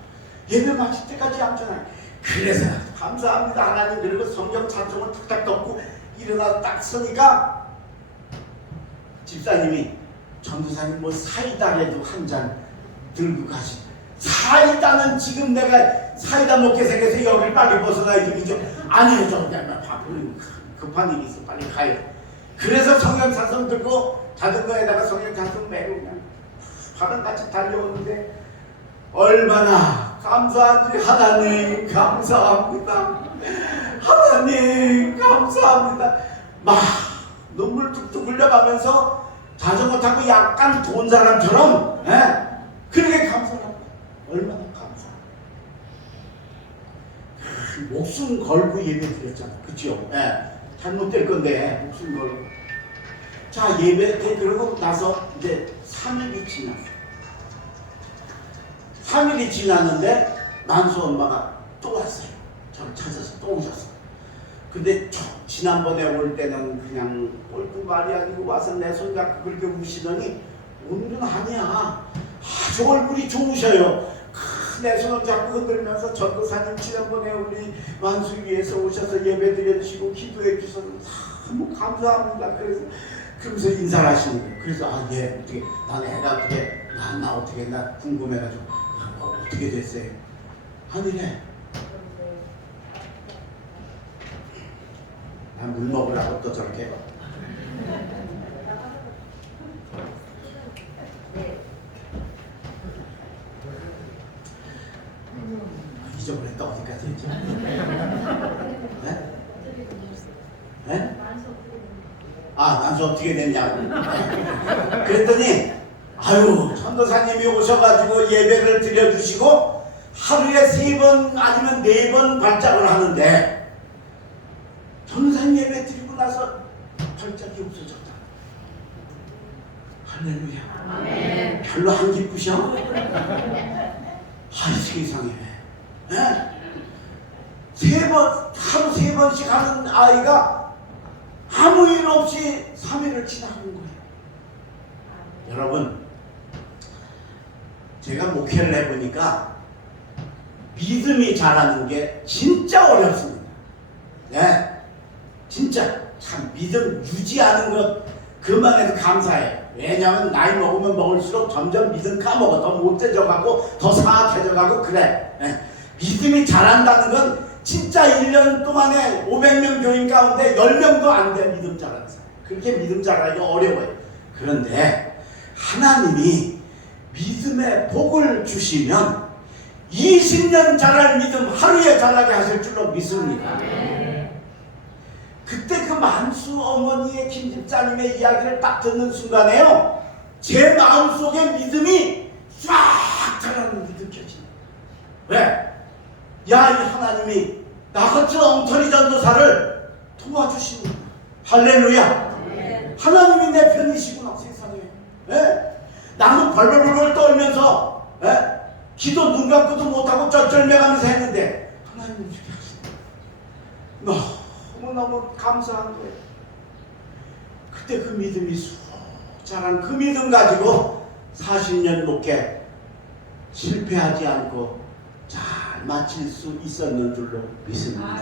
예배 마칠 때까지 얌전하게. 그래서 감사합니다, 하나님. 그리고 성경 찬송을 탁탁 덮고 일어나서 딱 서니까 집사님이 전도사님 뭐 사이다라도 한 잔 들고 가시. 사이다는 지금 내가 사이다 먹게 생겨서 여길 빨리 벗어나야지. 그죠? 아니요, 좀 그냥 바쁜 급한 일이 있어. 빨리 가요. 그래서 성경 찬송 들고 자전거에다가 성경 찬송 메고 그냥 바람같이 달려오는데 얼마나 감사한지. 하나님 감사합니다. 하나님 감사합니다. 막 눈물 뚝뚝 흘려가면서 자전거 타고 약간 돈 사람처럼 그렇게 감사합니다. 얼마나 감사. 목숨 걸고 예배 드렸잖아. 그죠? 잘못될 건데 목숨 걸고. 자, 예배 그러고 나서 이제 3일이 지났어. 3일이 지났는데 만수 엄마가 또 왔어요. 저를 찾아서 또 오셨어. 근데 지난번에 올 때는 그냥 꼴도 말이 아니고 와서 내 손 잡고 그렇게 우시더니 오늘은 아니야. 아주 얼굴이 좋으셔요. 내 손을 잡고 흔들면서 전도사님 지난번에 우리 만수 위해서 오셔서 예배 드려주시고 기도해 주셔서 너무 감사합니다. 그래서 그러면서 인사를 하시는 거예요. 그래서 아, 예, 어떻게 난 애가 어떻게 나 어떻게 나 궁금해가지고 어떻게 됐어요? 하늘에 난 물 먹으라고 또 저렇게 잊어버렸다. 어디까지 했죠? 네? 네? 아, 난수 어떻게 됐냐고. 그랬더니 아유, 전도사님이 오셔가지고 예배를 드려주시고 하루에 3번 아니면 4번 발작을 하는데 전도사님 예배 드리고 나서 발작이 없어졌다. 할렐루야. 아멘. 별로 안 기쁘셔? 아이, 세상에. 네? 3번, 하루 3번씩 하는 아이가 아무 일 없이 3일을 지나간 거예요. 여러분, 제가 목회를 해보니까 믿음이 자라는 게 진짜 어렵습니다. 네? 진짜 참 믿음 유지하는 것 그만해도 감사해요. 왜냐하면 나이 먹으면 먹을수록 점점 믿음 까먹어. 더 못돼져가고 더 사악해져가고 그래. 네? 믿음이 자란다는 건 진짜 1년 동안에 500명 교인 가운데 10명도 안 돼. 믿음 자라는 사람. 그렇게 믿음 자라기가 어려워요. 그런데 하나님이 믿음의 복을 주시면 20년 자랄 믿음 하루에 자라게 하실 줄로 믿습니다. 그때 그 만수 어머니의 김집사님의 이야기를 딱 듣는 순간에요, 제 마음속에 믿음이 쫙 자라는 게 느껴집니다. 왜? 야, 이 하나님이 나같이 엉터리 전도사를 도와주시는구나. 할렐루야. 하나님이 내 편이시구나. 세상에. 네? 나는 벌벌벌 떨면서 기도 눈 감고도 못하고 쩔쩔매가면서 했는데 하나님은 이렇게 하시네. 너무너무 감사한 거예요. 그때 그 믿음이 쑥 자란 그 믿음 가지고 40년 목회 실패하지 않고 잘 마칠 수 있었는 줄로 믿습니다.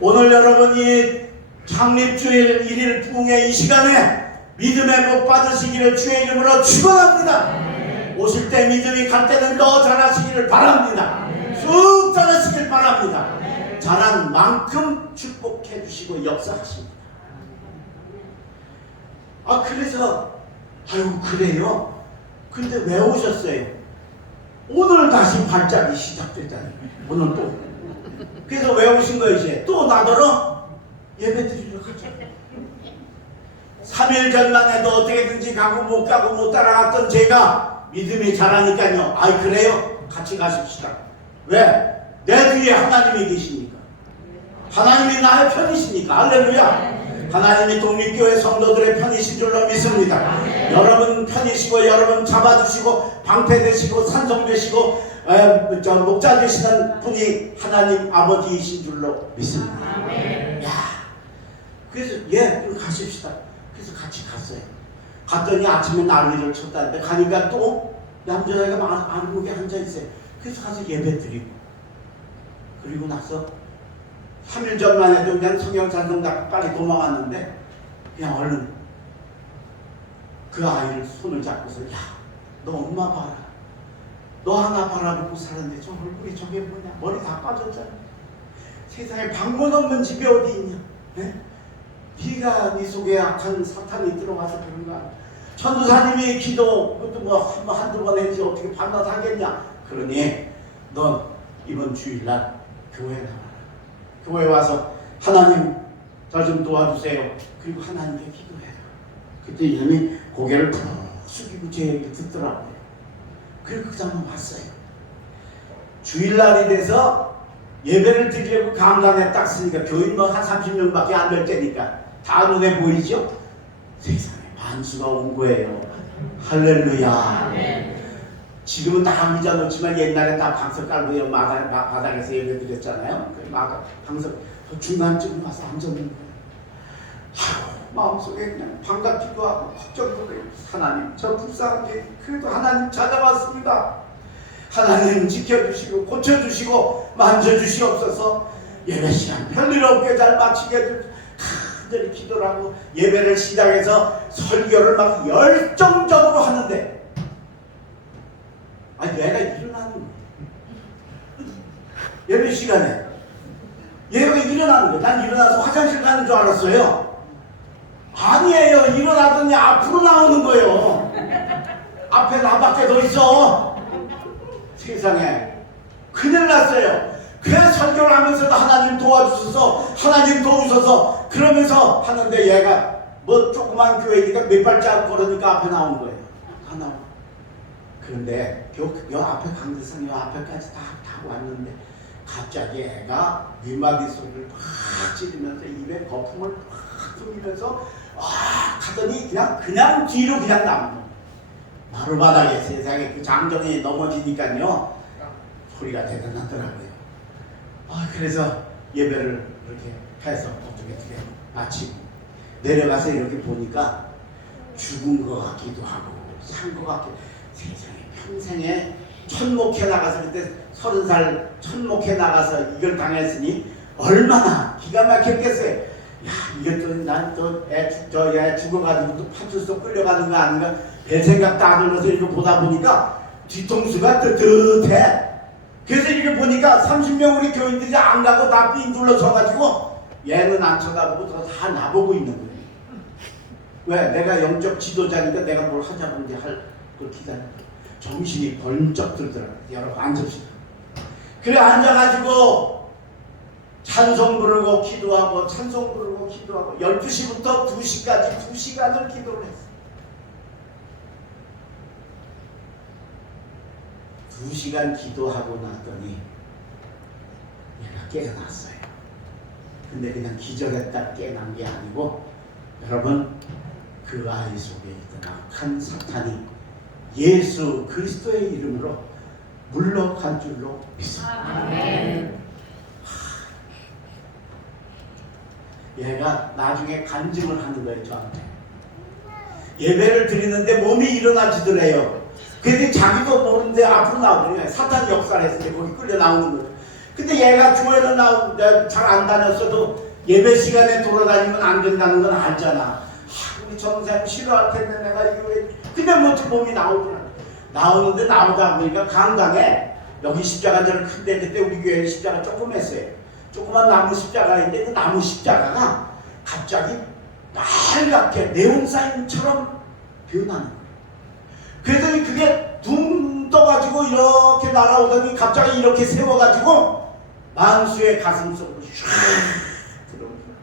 오늘 여러분이 창립주일 1일 부흥회 이 시간에 믿음의 복 받으시기를 주의 이름으로 축원합니다. 오실 때 믿음이 갈 때는 더 잘하시기를 바랍니다. 쭉 잘하시길 바랍니다. 잘한 만큼 축복해 주시고 역사하십니다. 아, 그래서 아유, 그래요? 근데 왜 오셨어요? 오늘 다시 발작이 시작됐다니. 오늘 또. 그래서 왜 오신 거예요? 이제 또 나더러 예배 드리러 가자. 3일 전만 해도 어떻게든지 가고 못 가고 못 따라갔던 제가 믿음이 자라니까요. 아이, 그래요? 같이 가십시다. 왜? 내 뒤에 하나님이 계시니까. 하나님이 나의 편이시니까. 할렐루야. 하나님이 독립교회 성도들의 편이신 줄로 믿습니다. 여러분 편이시고 여러분 잡아주시고 방패되시고 산성되시고 목자 되시는 분이 하나님 아버지이신 줄로 믿습니다. 야, 그래서 그럼 가십시다. 그래서 같이 갔어요. 갔더니 아침에 난리를 쳤다는데 가니까 또 남자애가 안목에 앉아있어요. 그래서 가서 예배 드리고, 그리고 나서 3일 전만 해도 그냥 성경 찬송 갖고 빨리 도망갔는데 그냥 얼른 그 아이를 손을 잡고서, 야, 너 엄마 봐라. 너 하나 바라보고 살았는데 저 얼굴이 저게 뭐냐. 머리 다 빠졌잖아. 세상에 방문 없는 집이 어디 있냐. 네? 네가 네 속에 악한 사탄이 들어가서 그런 거 아니야. 전도사님이 기도 그것도 뭐 한두 번 했지 어떻게 반납하겠냐. 그러니 넌 이번 주일날 교회 나와라. 교회 와서 하나님 저 좀 도와주세요. 그리고 하나님께 기도해라. 그때 이놈이 고개를 푹 숙이고 제 얘기를 듣더라고요. 그리고 그 장면 봤어요. 주일날이 돼서 예배를 드리려고 강단에 딱 쓰니까 교인 뭐 한 30명밖에 안 될 때니까 다 눈에 보이죠? 세상에 만수가 온 거예요. 할렐루야. 아멘. 지금은 다 의자 놓지만 옛날에 다 방석 깔고 바닥에서 예배 드렸잖아요. 방석 중간쯤 와서 앉았는 거예요. 마음속에 그냥 반갑기도 하고 걱정도 되고, 하나님 저 불쌍한 게 그래도 하나님 찾아왔습니다. 하나님 지켜주시고 고쳐주시고 만져주시옵소서. 예배 시간 별일 없게 잘 마치게 해주시고 간절히 기도를 하고 예배를 시작해서 설교를 막 열정적으로 하는데 얘가 일어나는 거예요. 예배 시간에 얘가 일어나는 거예요. 난 일어나서 화장실 가는 줄 알았어요. 아니에요. 일어나더니 앞으로 나오는 거예요. 앞에 나밖에 더 있어. 세상에 큰일 났어요. 그래서 설교를 하면서도 하나님 도와주셔서 하나님 도우셔서 그러면서 하는데 얘가 뭐 조그만 교회니까 몇 발짝 걸으니까 앞에 나온 거예요. 다 나와. 그런데 요 앞에 강대상 요 앞에까지 다 왔는데 갑자기 애가 윗마디 소리를 막 지르면서 입에 거품을 막 흘리면서 하더니 그냥 뒤로 그냥 남는 거예요. 마루바닥에 세상에 그 장정이 넘어지니까요 소리가 대단하더라고요. 그래서 예배를 이렇게 해서 어떻게 마치고 내려가서 이렇게 보니까 죽은 것 같기도 하고 산 것 같기도. 세상에 평생에 천목회 나가서 그때 30살 천목회 나가서 이걸 당했으니 얼마나 기가 막혔겠어요. 이것도 난 또 애 죽어가지고 또 파출소 끌려가는 거 아닌가 별 생각 다 들어서 이거 보다 보니까 뒤통수가 뜨뜻해. 그래서 이렇게 보니까 30명 우리 교인들이 안 가고 다 삥둘러 서가지고 얘는 안 쳐다보고 다 나보고 있는 거예요. 왜? 내가 영적 지도자니까 내가 뭘 하자고 이제 할 걸 기다려. 정신이 번쩍 들더라고요. 여러분 앉읍시다. 그래 앉아가지고 찬송 부르고 기도하고 찬송 부르고 기도하고 12시부터 2시까지 2시간을 기도를 했어요. 2시간 기도하고 났더니 얘가 깨어났어요. 근데 그냥 기절했다 깨어난 게 아니고 여러분 그 아이 속에 있던 악한 사탄이 예수 그리스도의 이름으로 물러간 줄로 믿습니다. 아멘. 얘가 나중에 간증을 하는 거예요. 저한테 예배를 드리는데 몸이 일어나지더래요. 근데 자기도 모르는데 앞으로 나오더래요. 사탄 역사를 했을 때 거기 끌려 나오는 거예요. 근데 얘가 교회는 잘 안 다녔어도 예배 시간에 돌아다니면 안 된다는 건 알잖아. 우리 전사님 싫어할 텐데 내가 이거 왜. 근데 뭐지 몸이 나오더라. 나오는데 나오다 보니까 강당에 여기 십자가전을 큰데 그때 우리 교회는 십자가 조금 했어요. 조그만 나무 십자가인데 그 나무 십자가가 갑자기 빨갛게 네온사인처럼 변하는 거예요. 그랬더니 그게 둥 떠가지고 이렇게 날아오더니 갑자기 이렇게 세워가지고 만수의 가슴 속으로 슉 들어오는 거예요.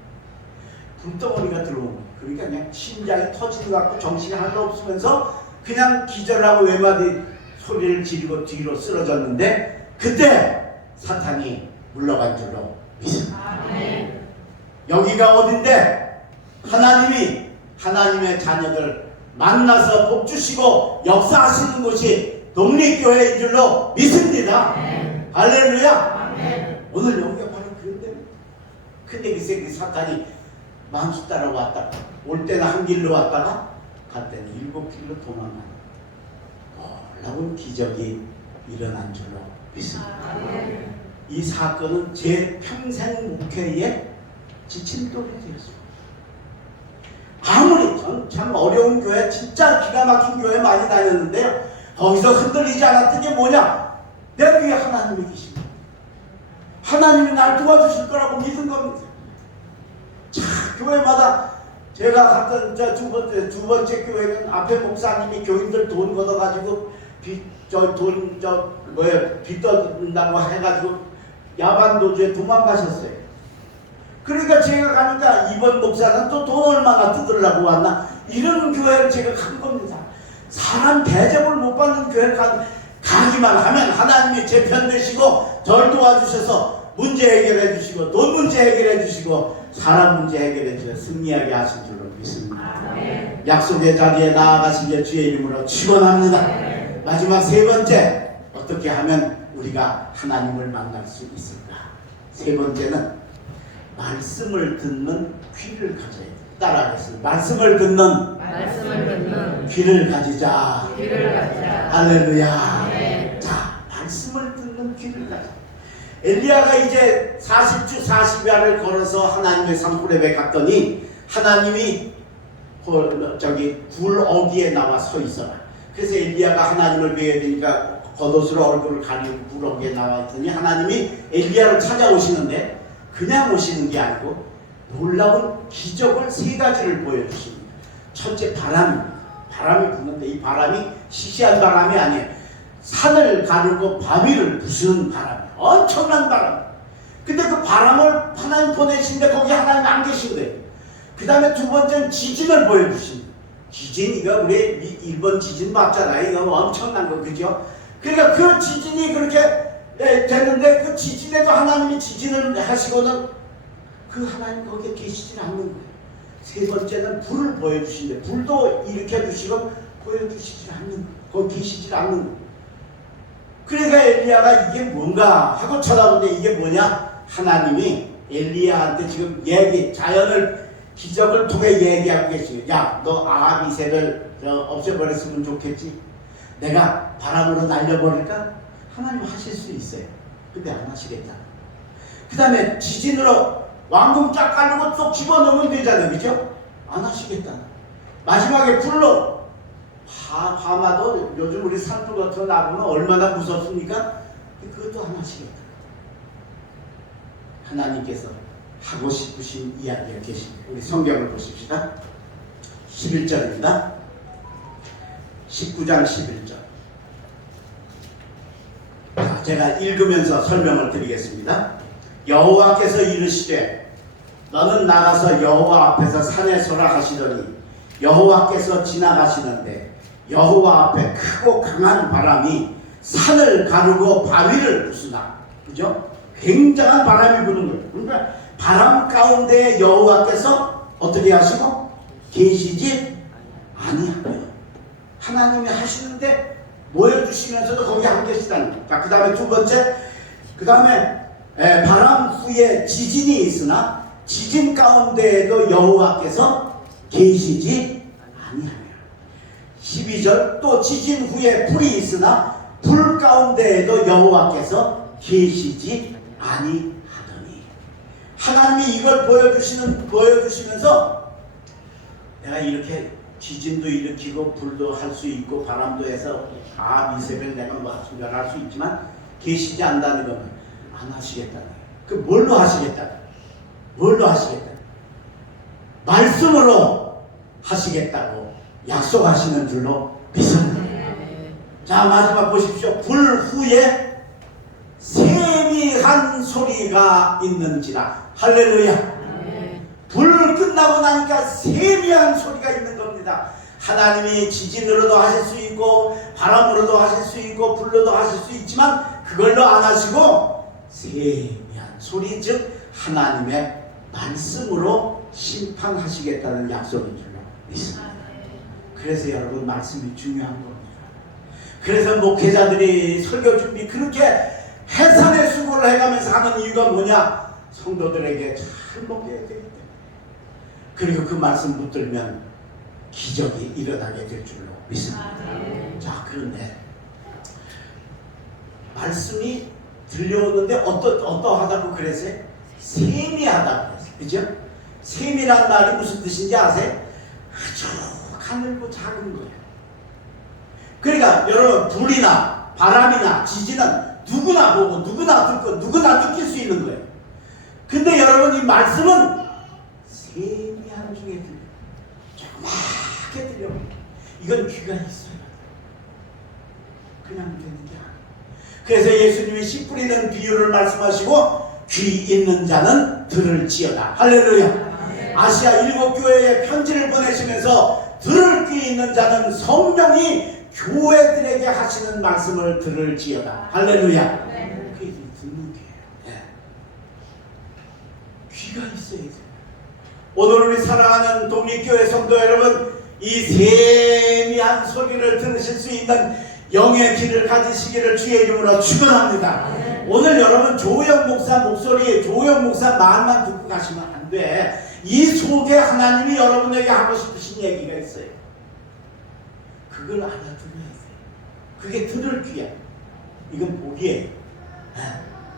불덩어리가 들어오는 거예요. 그러니까 그냥 심장이 터지는 것 같고 정신이 하나도 없으면서 그냥 기절하고 외마디 소리를 지르고 뒤로 쓰러졌는데 그때 사탄이 물러간 줄로 믿습니다. 여기가 어딘데 하나님이 하나님의 자녀들 만나서 복 주시고 역사하시는 곳이 독립교회인 줄로 믿습니다. 할렐루야. 오늘 여기가 바로 그런 데입니다. 근데 그 사탄이 만수 따라 왔다가 올 때는 한 길로 왔다가 갈 때는 7길로 도망가는 놀라운 기적이 일어난 줄로 믿습니다. 이 사건은 제 평생 목회에 지침돌이 되었습니다. 아무리 전 참 어려운 교회 진짜 기가 막힌 교회 많이 다녔는데요. 거기서 흔들리지 않았던 게 뭐냐? 내 위에 하나님이 계십니다. 하나님이 날 도와주실 거라고 믿은 겁니다. 자, 교회마다 제가 갔던 두 번째 교회는 앞에 목사님이 교인들 돈 걷어가지고 빚 떠준다고 해가지고 야반 도주에 도망가셨어요. 그러니까 제가 가니까 이번 목사는 또 돈 얼마나 뜯으려고 왔나 이런 교회를 제가 간 겁니다. 사람 대접을 못 받는 교회 가기만 하면 하나님이 제 편 되시고 절 도와주셔서 문제 해결해 주시고 돈 문제 해결해 주시고 사람 문제 해결해 주셔서 승리하게 하신 줄로 믿습니다. 약속의 자리에 나아가시길 주의 이름으로 축원합니다. 마지막 세 번째, 어떻게 하면 우리가 하나님을 만날 수 있을까? 세 번째는 말씀을 듣는 귀를 가져야 돼. 따라하겠습니다. 말씀을 듣는 귀를 가지자. 할렐루야. 자, 말씀을 듣는 귀를 가져. 엘리야가 이제 40주 40야를 걸어서 하나님의 산불에 갔더니 하나님이 굴 어귀에 나와 서 있어라. 그래서 엘리야가 하나님을 뵈야 되니까 겉옷으로 얼굴을 가리고 굴 어귀에 나와 있더니 하나님이 엘리야를 찾아오시는데 그냥 오시는 게 아니고 놀라운 기적을 세 가지를 보여주십니다. 첫째, 바람이 부는데 이 바람이 시시한 바람이 아니에요. 산을 가르고 바위를 부수는 바람이에요. 엄청난 바람. 근데 그 바람을 하나님 보내시는데 거기 하나님 안 계신 거예요. 그 다음에 두 번째는 지진을 보여주십니다. 지진, 이거 우리 일본 지진 봤잖아요. 이거 엄청난 거, 그죠? 그러니까 그 지진이 그렇게 되는데 그 지진에도 하나님이 지진을 하시고는 그 하나님 거기에 계시질 않는 거예요. 세 번째는 불을 보여주시는데 불도 일으켜주시고 보여주시질 않는 거예요. 거기 계시질 않는 거예요. 그러니까 엘리야가 이게 뭔가 하고 쳐다보는데 이게 뭐냐? 하나님이 엘리야한테 지금 자연을 기적을 통해 얘기하고 계시죠. 야, 너 아합 이색을 없애버렸으면 좋겠지. 내가 바람으로 날려버릴까? 하나님 하실 수 있어요. 근데 안 하시겠다. 그 다음에 지진으로 왕궁 쫙 깔고 또 집어넣으면 되잖아요. 그죠? 안 하시겠다. 마지막에 불로 파마도 요즘 우리 산불 같은 거 나보면 얼마나 무섭습니까? 그것도 안 하시겠다. 하나님께서 하고 싶으신 이야기가 계십니다. 우리 성경을 보십시다. 11절입니다. 19장 11절. 제가 읽으면서 설명을 드리겠습니다. 여호와께서 이르시되 너는 나가서 여호와 앞에서 산에 서라 하시더니 여호와께서 지나가시는데 여호와 앞에 크고 강한 바람이 산을 가르고 바위를 부수나. 그죠? 굉장한 바람이 부는 거예요. 그러니까 바람 가운데 여호와께서 어떻게 하시고 계시지 아니하고요. 하나님이 하시는데 모여주시면서도 거기 안 계시다는 거예요. 자, 그 다음에 두 번째, 그 다음에 바람 후에 지진이 있으나 지진 가운데에도 여호와께서 계시지 아니하며. 12절, 또 지진 후에 불이 있으나 불 가운데에도 여호와께서 계시지 아니하더니. 하나님이 이걸 보여주시면서 내가 이렇게 지진도 일으키고 불도 할 수 있고 바람도 해서 다 미세벨 내가 뭐 순간할 수 있지만 계시지 않다는 것은 안 하시겠다는 거예요. 그 뭘로 하시겠다? 뭘로 하시겠다? 말씀으로 하시겠다고 약속하시는 줄로 믿습니다. 자, 마지막 보십시오. 불 후에 세미한 소리가 있는지라. 할렐루야. 불 끝나고 나니까 세미한 소리가 있는 겁니다. 하나님이 지진으로도 하실 수 있고 바람으로도 하실 수 있고 불로도 하실 수 있지만 그걸로 안 하시고 세미한 소리, 즉 하나님의 말씀으로 심판하시겠다는 약속인 줄로 믿습니다. 그래서 여러분, 말씀이 중요한 겁니다. 그래서 목회자들이 설교 준비 그렇게 해산의 수고를 해가면서 하는 이유가 뭐냐? 성도들에게 잘 먹여야 되기 때문에. 그리고 그 말씀 붙들면 기적이 일어나게 될 줄로 믿습니다. 자, 그런데 말씀이 들려오는데 어떠하다고 그랬어요? 세미하다고 그랬어요. 그죠? 세미란 말이 무슨 뜻인지 아세요? 아주 가늘고 작은 거예요. 그러니까 여러분, 불이나 바람이나 지진은 누구나 보고 누구나 듣고 누구나 느낄 수 있는 거예요. 근데 여러분, 이 말씀은 세미한 중에 들려. 조그맣게 들려. 이건 귀가 있어요. 그냥 되는 게 아니에요. 그래서 예수님이 씨 뿌리는 비유를 말씀하시고 귀 있는 자는 들을지어다. 할렐루야. 아시아 7교회에 편지를 보내시면서 들을 귀 있는 자는 성령이 교회들에게 하시는 말씀을 들을지어다. 할렐루야. 그게 듣는 귀예요. 귀가 있어야 돼요. 오늘 우리 사랑하는 독립교회 성도 여러분, 이 세미한 소리를 들으실 수 있는 영의 귀를 가지시기를 주의 이름으로 축원합니다. 오늘 여러분, 조영 목사 목소리, 조영 목사 말만 듣고 가시면 안 돼. 이 속에 하나님이 여러분에게 하고 싶으신 얘기가 있어요. 그걸 알아들어야 돼요. 그게 들을 귀야. 이건 복이에요.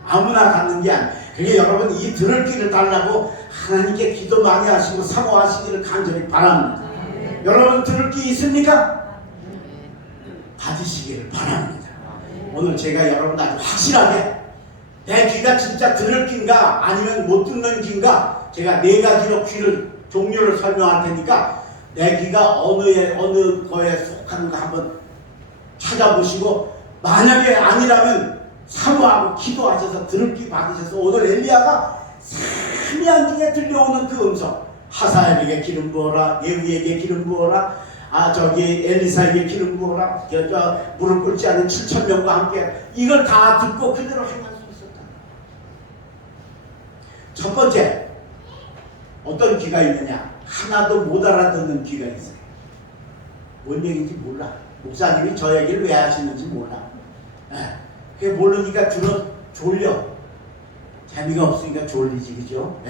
아무나 갖는 게 아니에요. 그게 여러분 이 들을 길을 달라고 하나님께 기도 많이 하시고 사모하시기를 간절히 바랍니다. 여러분 들을 길 있습니까? 받으시기를 바랍니다. 오늘 제가 여러분 아주 확실하게 내 귀가 진짜 들을 귀인가 아니면 못 듣는 귀인가 제가 4가지로 귀를 종류를 설명할 테니까 내 귀가 어느 거에 속하는가 한번 찾아보시고 만약에 아니라면 사모하고 기도하셔서 들을 귀 받으셔서 오늘 엘리야가 세미한 중에 들려오는 그 음성 하사엘에게 기름 부어라 예후에게 기름 부어라 저기 엘리사에게 기름 부어라 무릎 꿇지 않은 7,000명과 함께 이걸 다 듣고 그대로 행할 수 있었다. 첫 번째 어떤 귀가 있느냐 하나도 못 알아듣는 귀가 있어요. 뭔 얘기인지 몰라. 목사님이 저 얘기를 왜 하시는지 몰라. 그게 모르니까 졸려. 재미가 없으니까 졸리지, 그죠?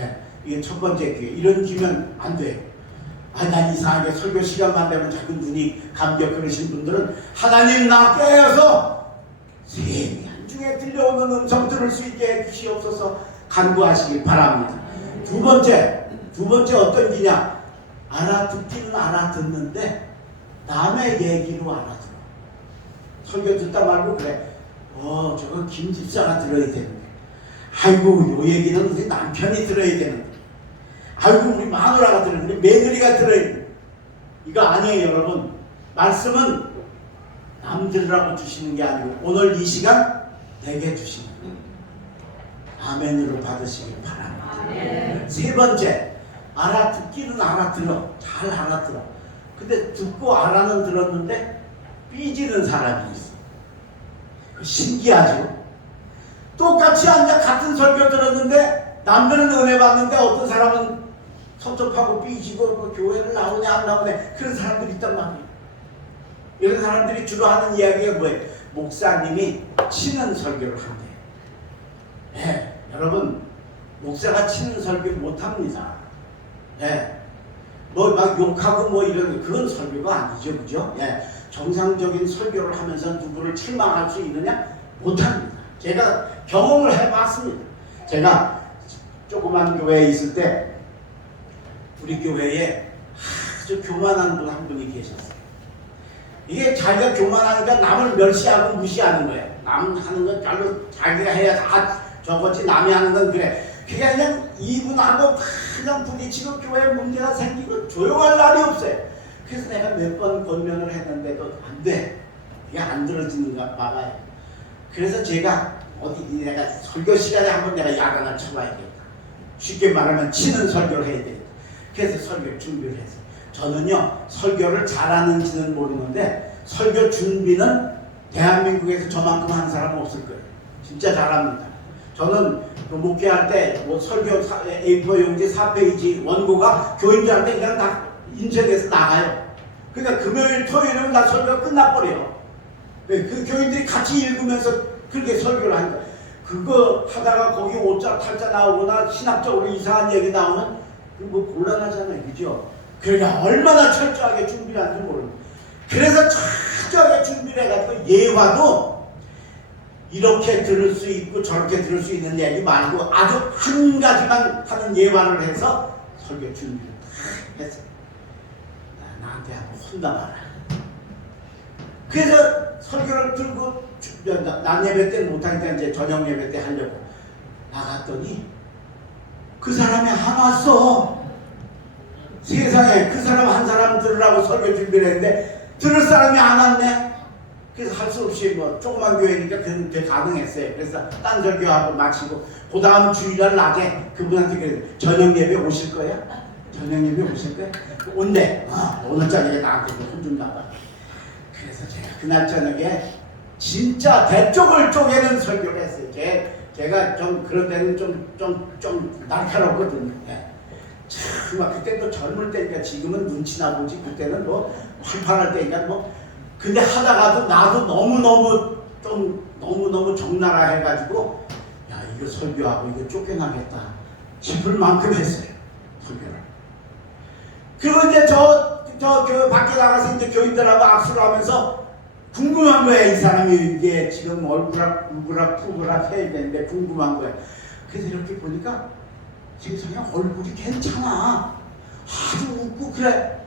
이게 첫 번째 귀. 이런 귀면 안 돼. 난 이상하게 설교 시간만 되면 자꾸 눈이 감겨 그러신 분들은 하나님 나 깨어서 세미한 중에 들려오는 음성 들을 수 있게 해주시옵소서 간구하시길 바랍니다. 두 번째 어떤 귀냐? 알아듣기는 알아듣는데 남의 얘기로 알아들어. 설교 듣다 말고 그래. 저건 김 집사가 들어야 되는데. 아이고 요 얘기는 우리 남편이 들어야 되는데. 아이고 우리 마누라가 들어야 되는데. 우리 며느리가 들어야 되는데. 이거 아니에요 여러분. 말씀은 남들이라고 주시는 게 아니고 오늘 이 시간 내게 주시는 거예요. 아멘으로 받으시길 바랍니다. 세 번째 알아듣기는 알아들어. 잘 알아들어. 근데 듣고 알아는 들었는데 삐지는 사람이 있어. 신기하죠? 똑같이 앉아 같은 설교 들었는데 남들은 은혜 받는데 어떤 사람은 섭섭하고 삐지고 교회를 나오냐 안 나오냐 그런 사람들이 있단 말이에요. 이런 사람들이 주로 하는 이야기가 뭐예요? 목사님이 치는 설교를 한대요. 여러분 목사가 치는 설교 못합니다. 뭐 막 욕하고 뭐 이런 그건 설교가 아니죠, 그죠? 정상적인 설교를 하면서 누구를 책망할 수 있느냐? 못합니다. 제가 경험을 해봤습니다. 제가 조그만 교회에 있을 때 우리 교회에 아주 교만한 분 한 분이 계셨어요. 이게 자기가 교만하니까 남을 멸시하고 무시하는 거예요. 남 하는 건 별로 자기가 해야 다 저거지 남이 하는 건 그래. 그냥 이분하고 그냥 부딪히고 교회에 문제가 생기고 조용할 날이 없어요. 그래서 내가 몇 번 권면을 했는데도 안 돼. 이게 안 들어지는가 봐요. 그래서 제가 내가 설교 시간에 한번 내가 야단을 쳐봐야겠다. 쉽게 말하면 치는 설교를 해야 되겠다. 그래서 설교 준비를 했어요. 저는요 설교를 잘하는지는 모르는데 설교 준비는 대한민국에서 저만큼 하는 사람은 없을 거예요. 진짜 잘합니다. 저는 목회할 때 뭐 설교 A4 용지 4페이지 원고가 교인들한테 그냥 다 인쇄돼서 나가요. 그러니까 금요일 토요일은 다 설교가 끝나버려요. 그 교인들이 같이 읽으면서 그렇게 설교를 하는 거예요. 그거 하다가 거기 오자 탈자 나오거나 신학적으로 이상한 얘기 나오면 뭐 곤란하잖아요, 그죠? 그러니까 얼마나 철저하게 준비를 하는지 모릅니다. 그래서 철저하게 준비를 해가지고 예화도 이렇게 들을 수 있고 저렇게 들을 수 있는 얘기 말고 아주 한 가지만 하는 예화를 해서 설교 준비를 다 했어요. 나한테 한번 혼나봐라. 그래서 설교를 들고 낮 예배 때는 못하니까 이제 저녁 예배 때 하려고 나갔더니 그 사람이 안 왔어. 세상에 그 사람 한 사람 들으라고 설교 준비를 했는데 들을 사람이 안 왔네. 그래서 할 수 없이 뭐 조그만 교회니까 그게 가능했어요. 그래서 딴 설교하고 마치고 그 다음 주일날 낮에 그분한테 그래요. 저녁 예배 오실 거야? 저녁 예배 오실 거야? 온대. 오늘 저녁에 나한테 혼 좀 나봐. 그래서 제가 그날 저녁에 진짜 대쪽을 쪼개는 설교를 했어요. 제가 좀 그런 데는 좀 날카롭거든요. 막 그때 또 젊을 때니까 지금은 눈치나 보지 그때는 뭐 활발할 때니까 뭐 근데 하다가도 나도 너무너무 적나라 해가지고 야 이거 설교하고 이거 쫓겨나겠다 싶을 만큼 했어요. 설교를. 그리고 이제 저 밖에 나가서 이제 교인들하고 악수를 하면서 궁금한 거야. 이 사람이 이게 지금 울그락 푸그락 해야 되는데 궁금한 거야. 그래서 이렇게 보니까 세상에 얼굴이 괜찮아. 아주 웃고 그래.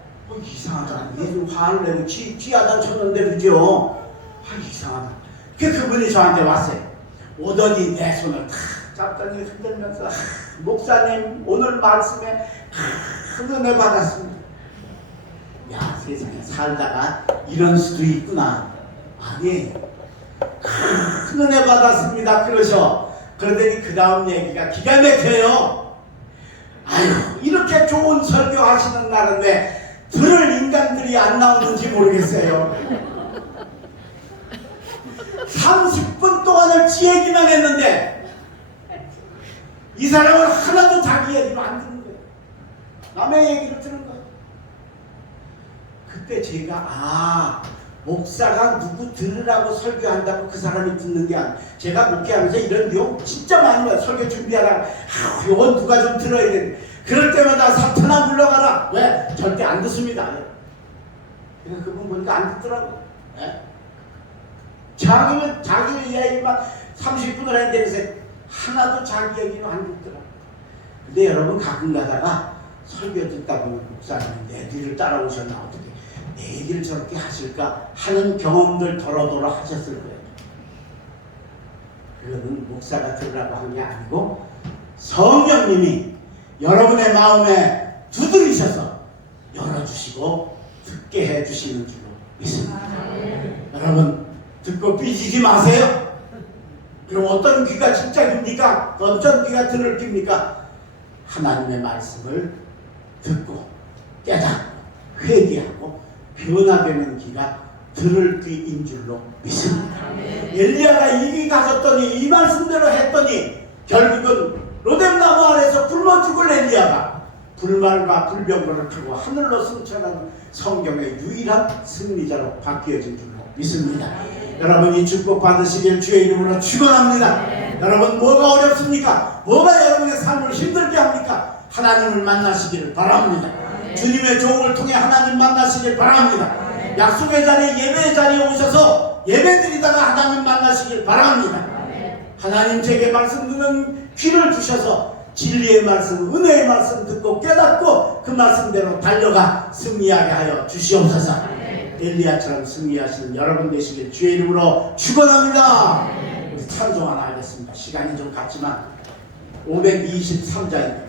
이상하다. 얘 좀 화를 내고 쥐하다 쳤는데 그죠? 이상하다. 그분이 저한테 왔어요. 오더니 내 손을 탁 잡더니 흔들면서 목사님 오늘 말씀에 큰 은혜 받았습니다. 야, 세상에 살다가 이런 수도 있구나. 아니, 큰 은혜 받았습니다. 그러셔. 그러더니 그 다음 얘기가 기가 막혀요. 아유, 이렇게 좋은 설교 하시는 날은 왜 들을 인간들이 안 나오는지 모르겠어요. 30분 동안을 지 얘기만 했는데 이 사람은 하나도 자기 얘기를 안 듣는 거예요. 남의 얘기를 듣는 거예요. 그때 제가 목사가 누구 들으라고 설교한다고 그 사람이 듣는 게 아니라 제가 목회하면서 이런 내용 진짜 많이 봐요. 설교 준비하다가 이건 누가 좀 들어야 되는데 그럴 때마다 사탄아 물러가라. 왜? 절대 안 듣습니다. 그러니까 그분 보니까 안 듣더라고요. 네? 자기 얘기만 30분을 했는데 하나도 자기 얘기는 안 듣더라고요. 근데 여러분 가끔 가다가 설교 듣다 보면 목사님이 내 뒤를 따라오셨나 어떻게 내 얘기를 저렇게 하실까 하는 경험들 더러더러 하셨을 거예요. 그거는 목사가 들으라고 한 게 아니고 성령님이 여러분의 마음에 두드리셔서 열어주시고 듣게 해주시는 줄로 믿습니다. 여러분 듣고 삐지지 마세요. 그럼 어떤 귀가 진짜 귀입니까? 어떤 귀가 들을 귀입니까? 하나님의 말씀을 듣고 깨닫고 회개하고 변화되는 귀가 들을 귀인 줄로 믿습니다. 엘리야가 이 귀 가졌더니 이 말씀대로 했더니 결국은 로뎀나무 아래서 굶어 죽을 엘리야가 불말과 불병거를 타고 하늘로 승천한 성경의 유일한 승리자로 바뀌어진 줄로 믿습니다. 여러분 이 축복 받으시길 주의 이름으로 축원합니다. 여러분 뭐가 어렵습니까? 뭐가 여러분의 삶을 힘들게 합니까? 하나님을 만나시기를 바랍니다. 주님의 종을 통해 하나님 만나시길 바랍니다. 약속의 자리에 예배의 자리에 오셔서 예배드리다가 하나님 만나시길 바랍니다. 하나님 제게 말씀 듣는 귀를 주셔서 진리의 말씀, 은혜의 말씀 듣고 깨닫고 그 말씀대로 달려가 승리하게 하여 주시옵소서. 엘리야처럼 승리하시는 여러분 되시길 주의 이름으로 축원합니다. 우리 찬송 하나 하겠습니다. 시간이 좀 갔지만 523장입니다.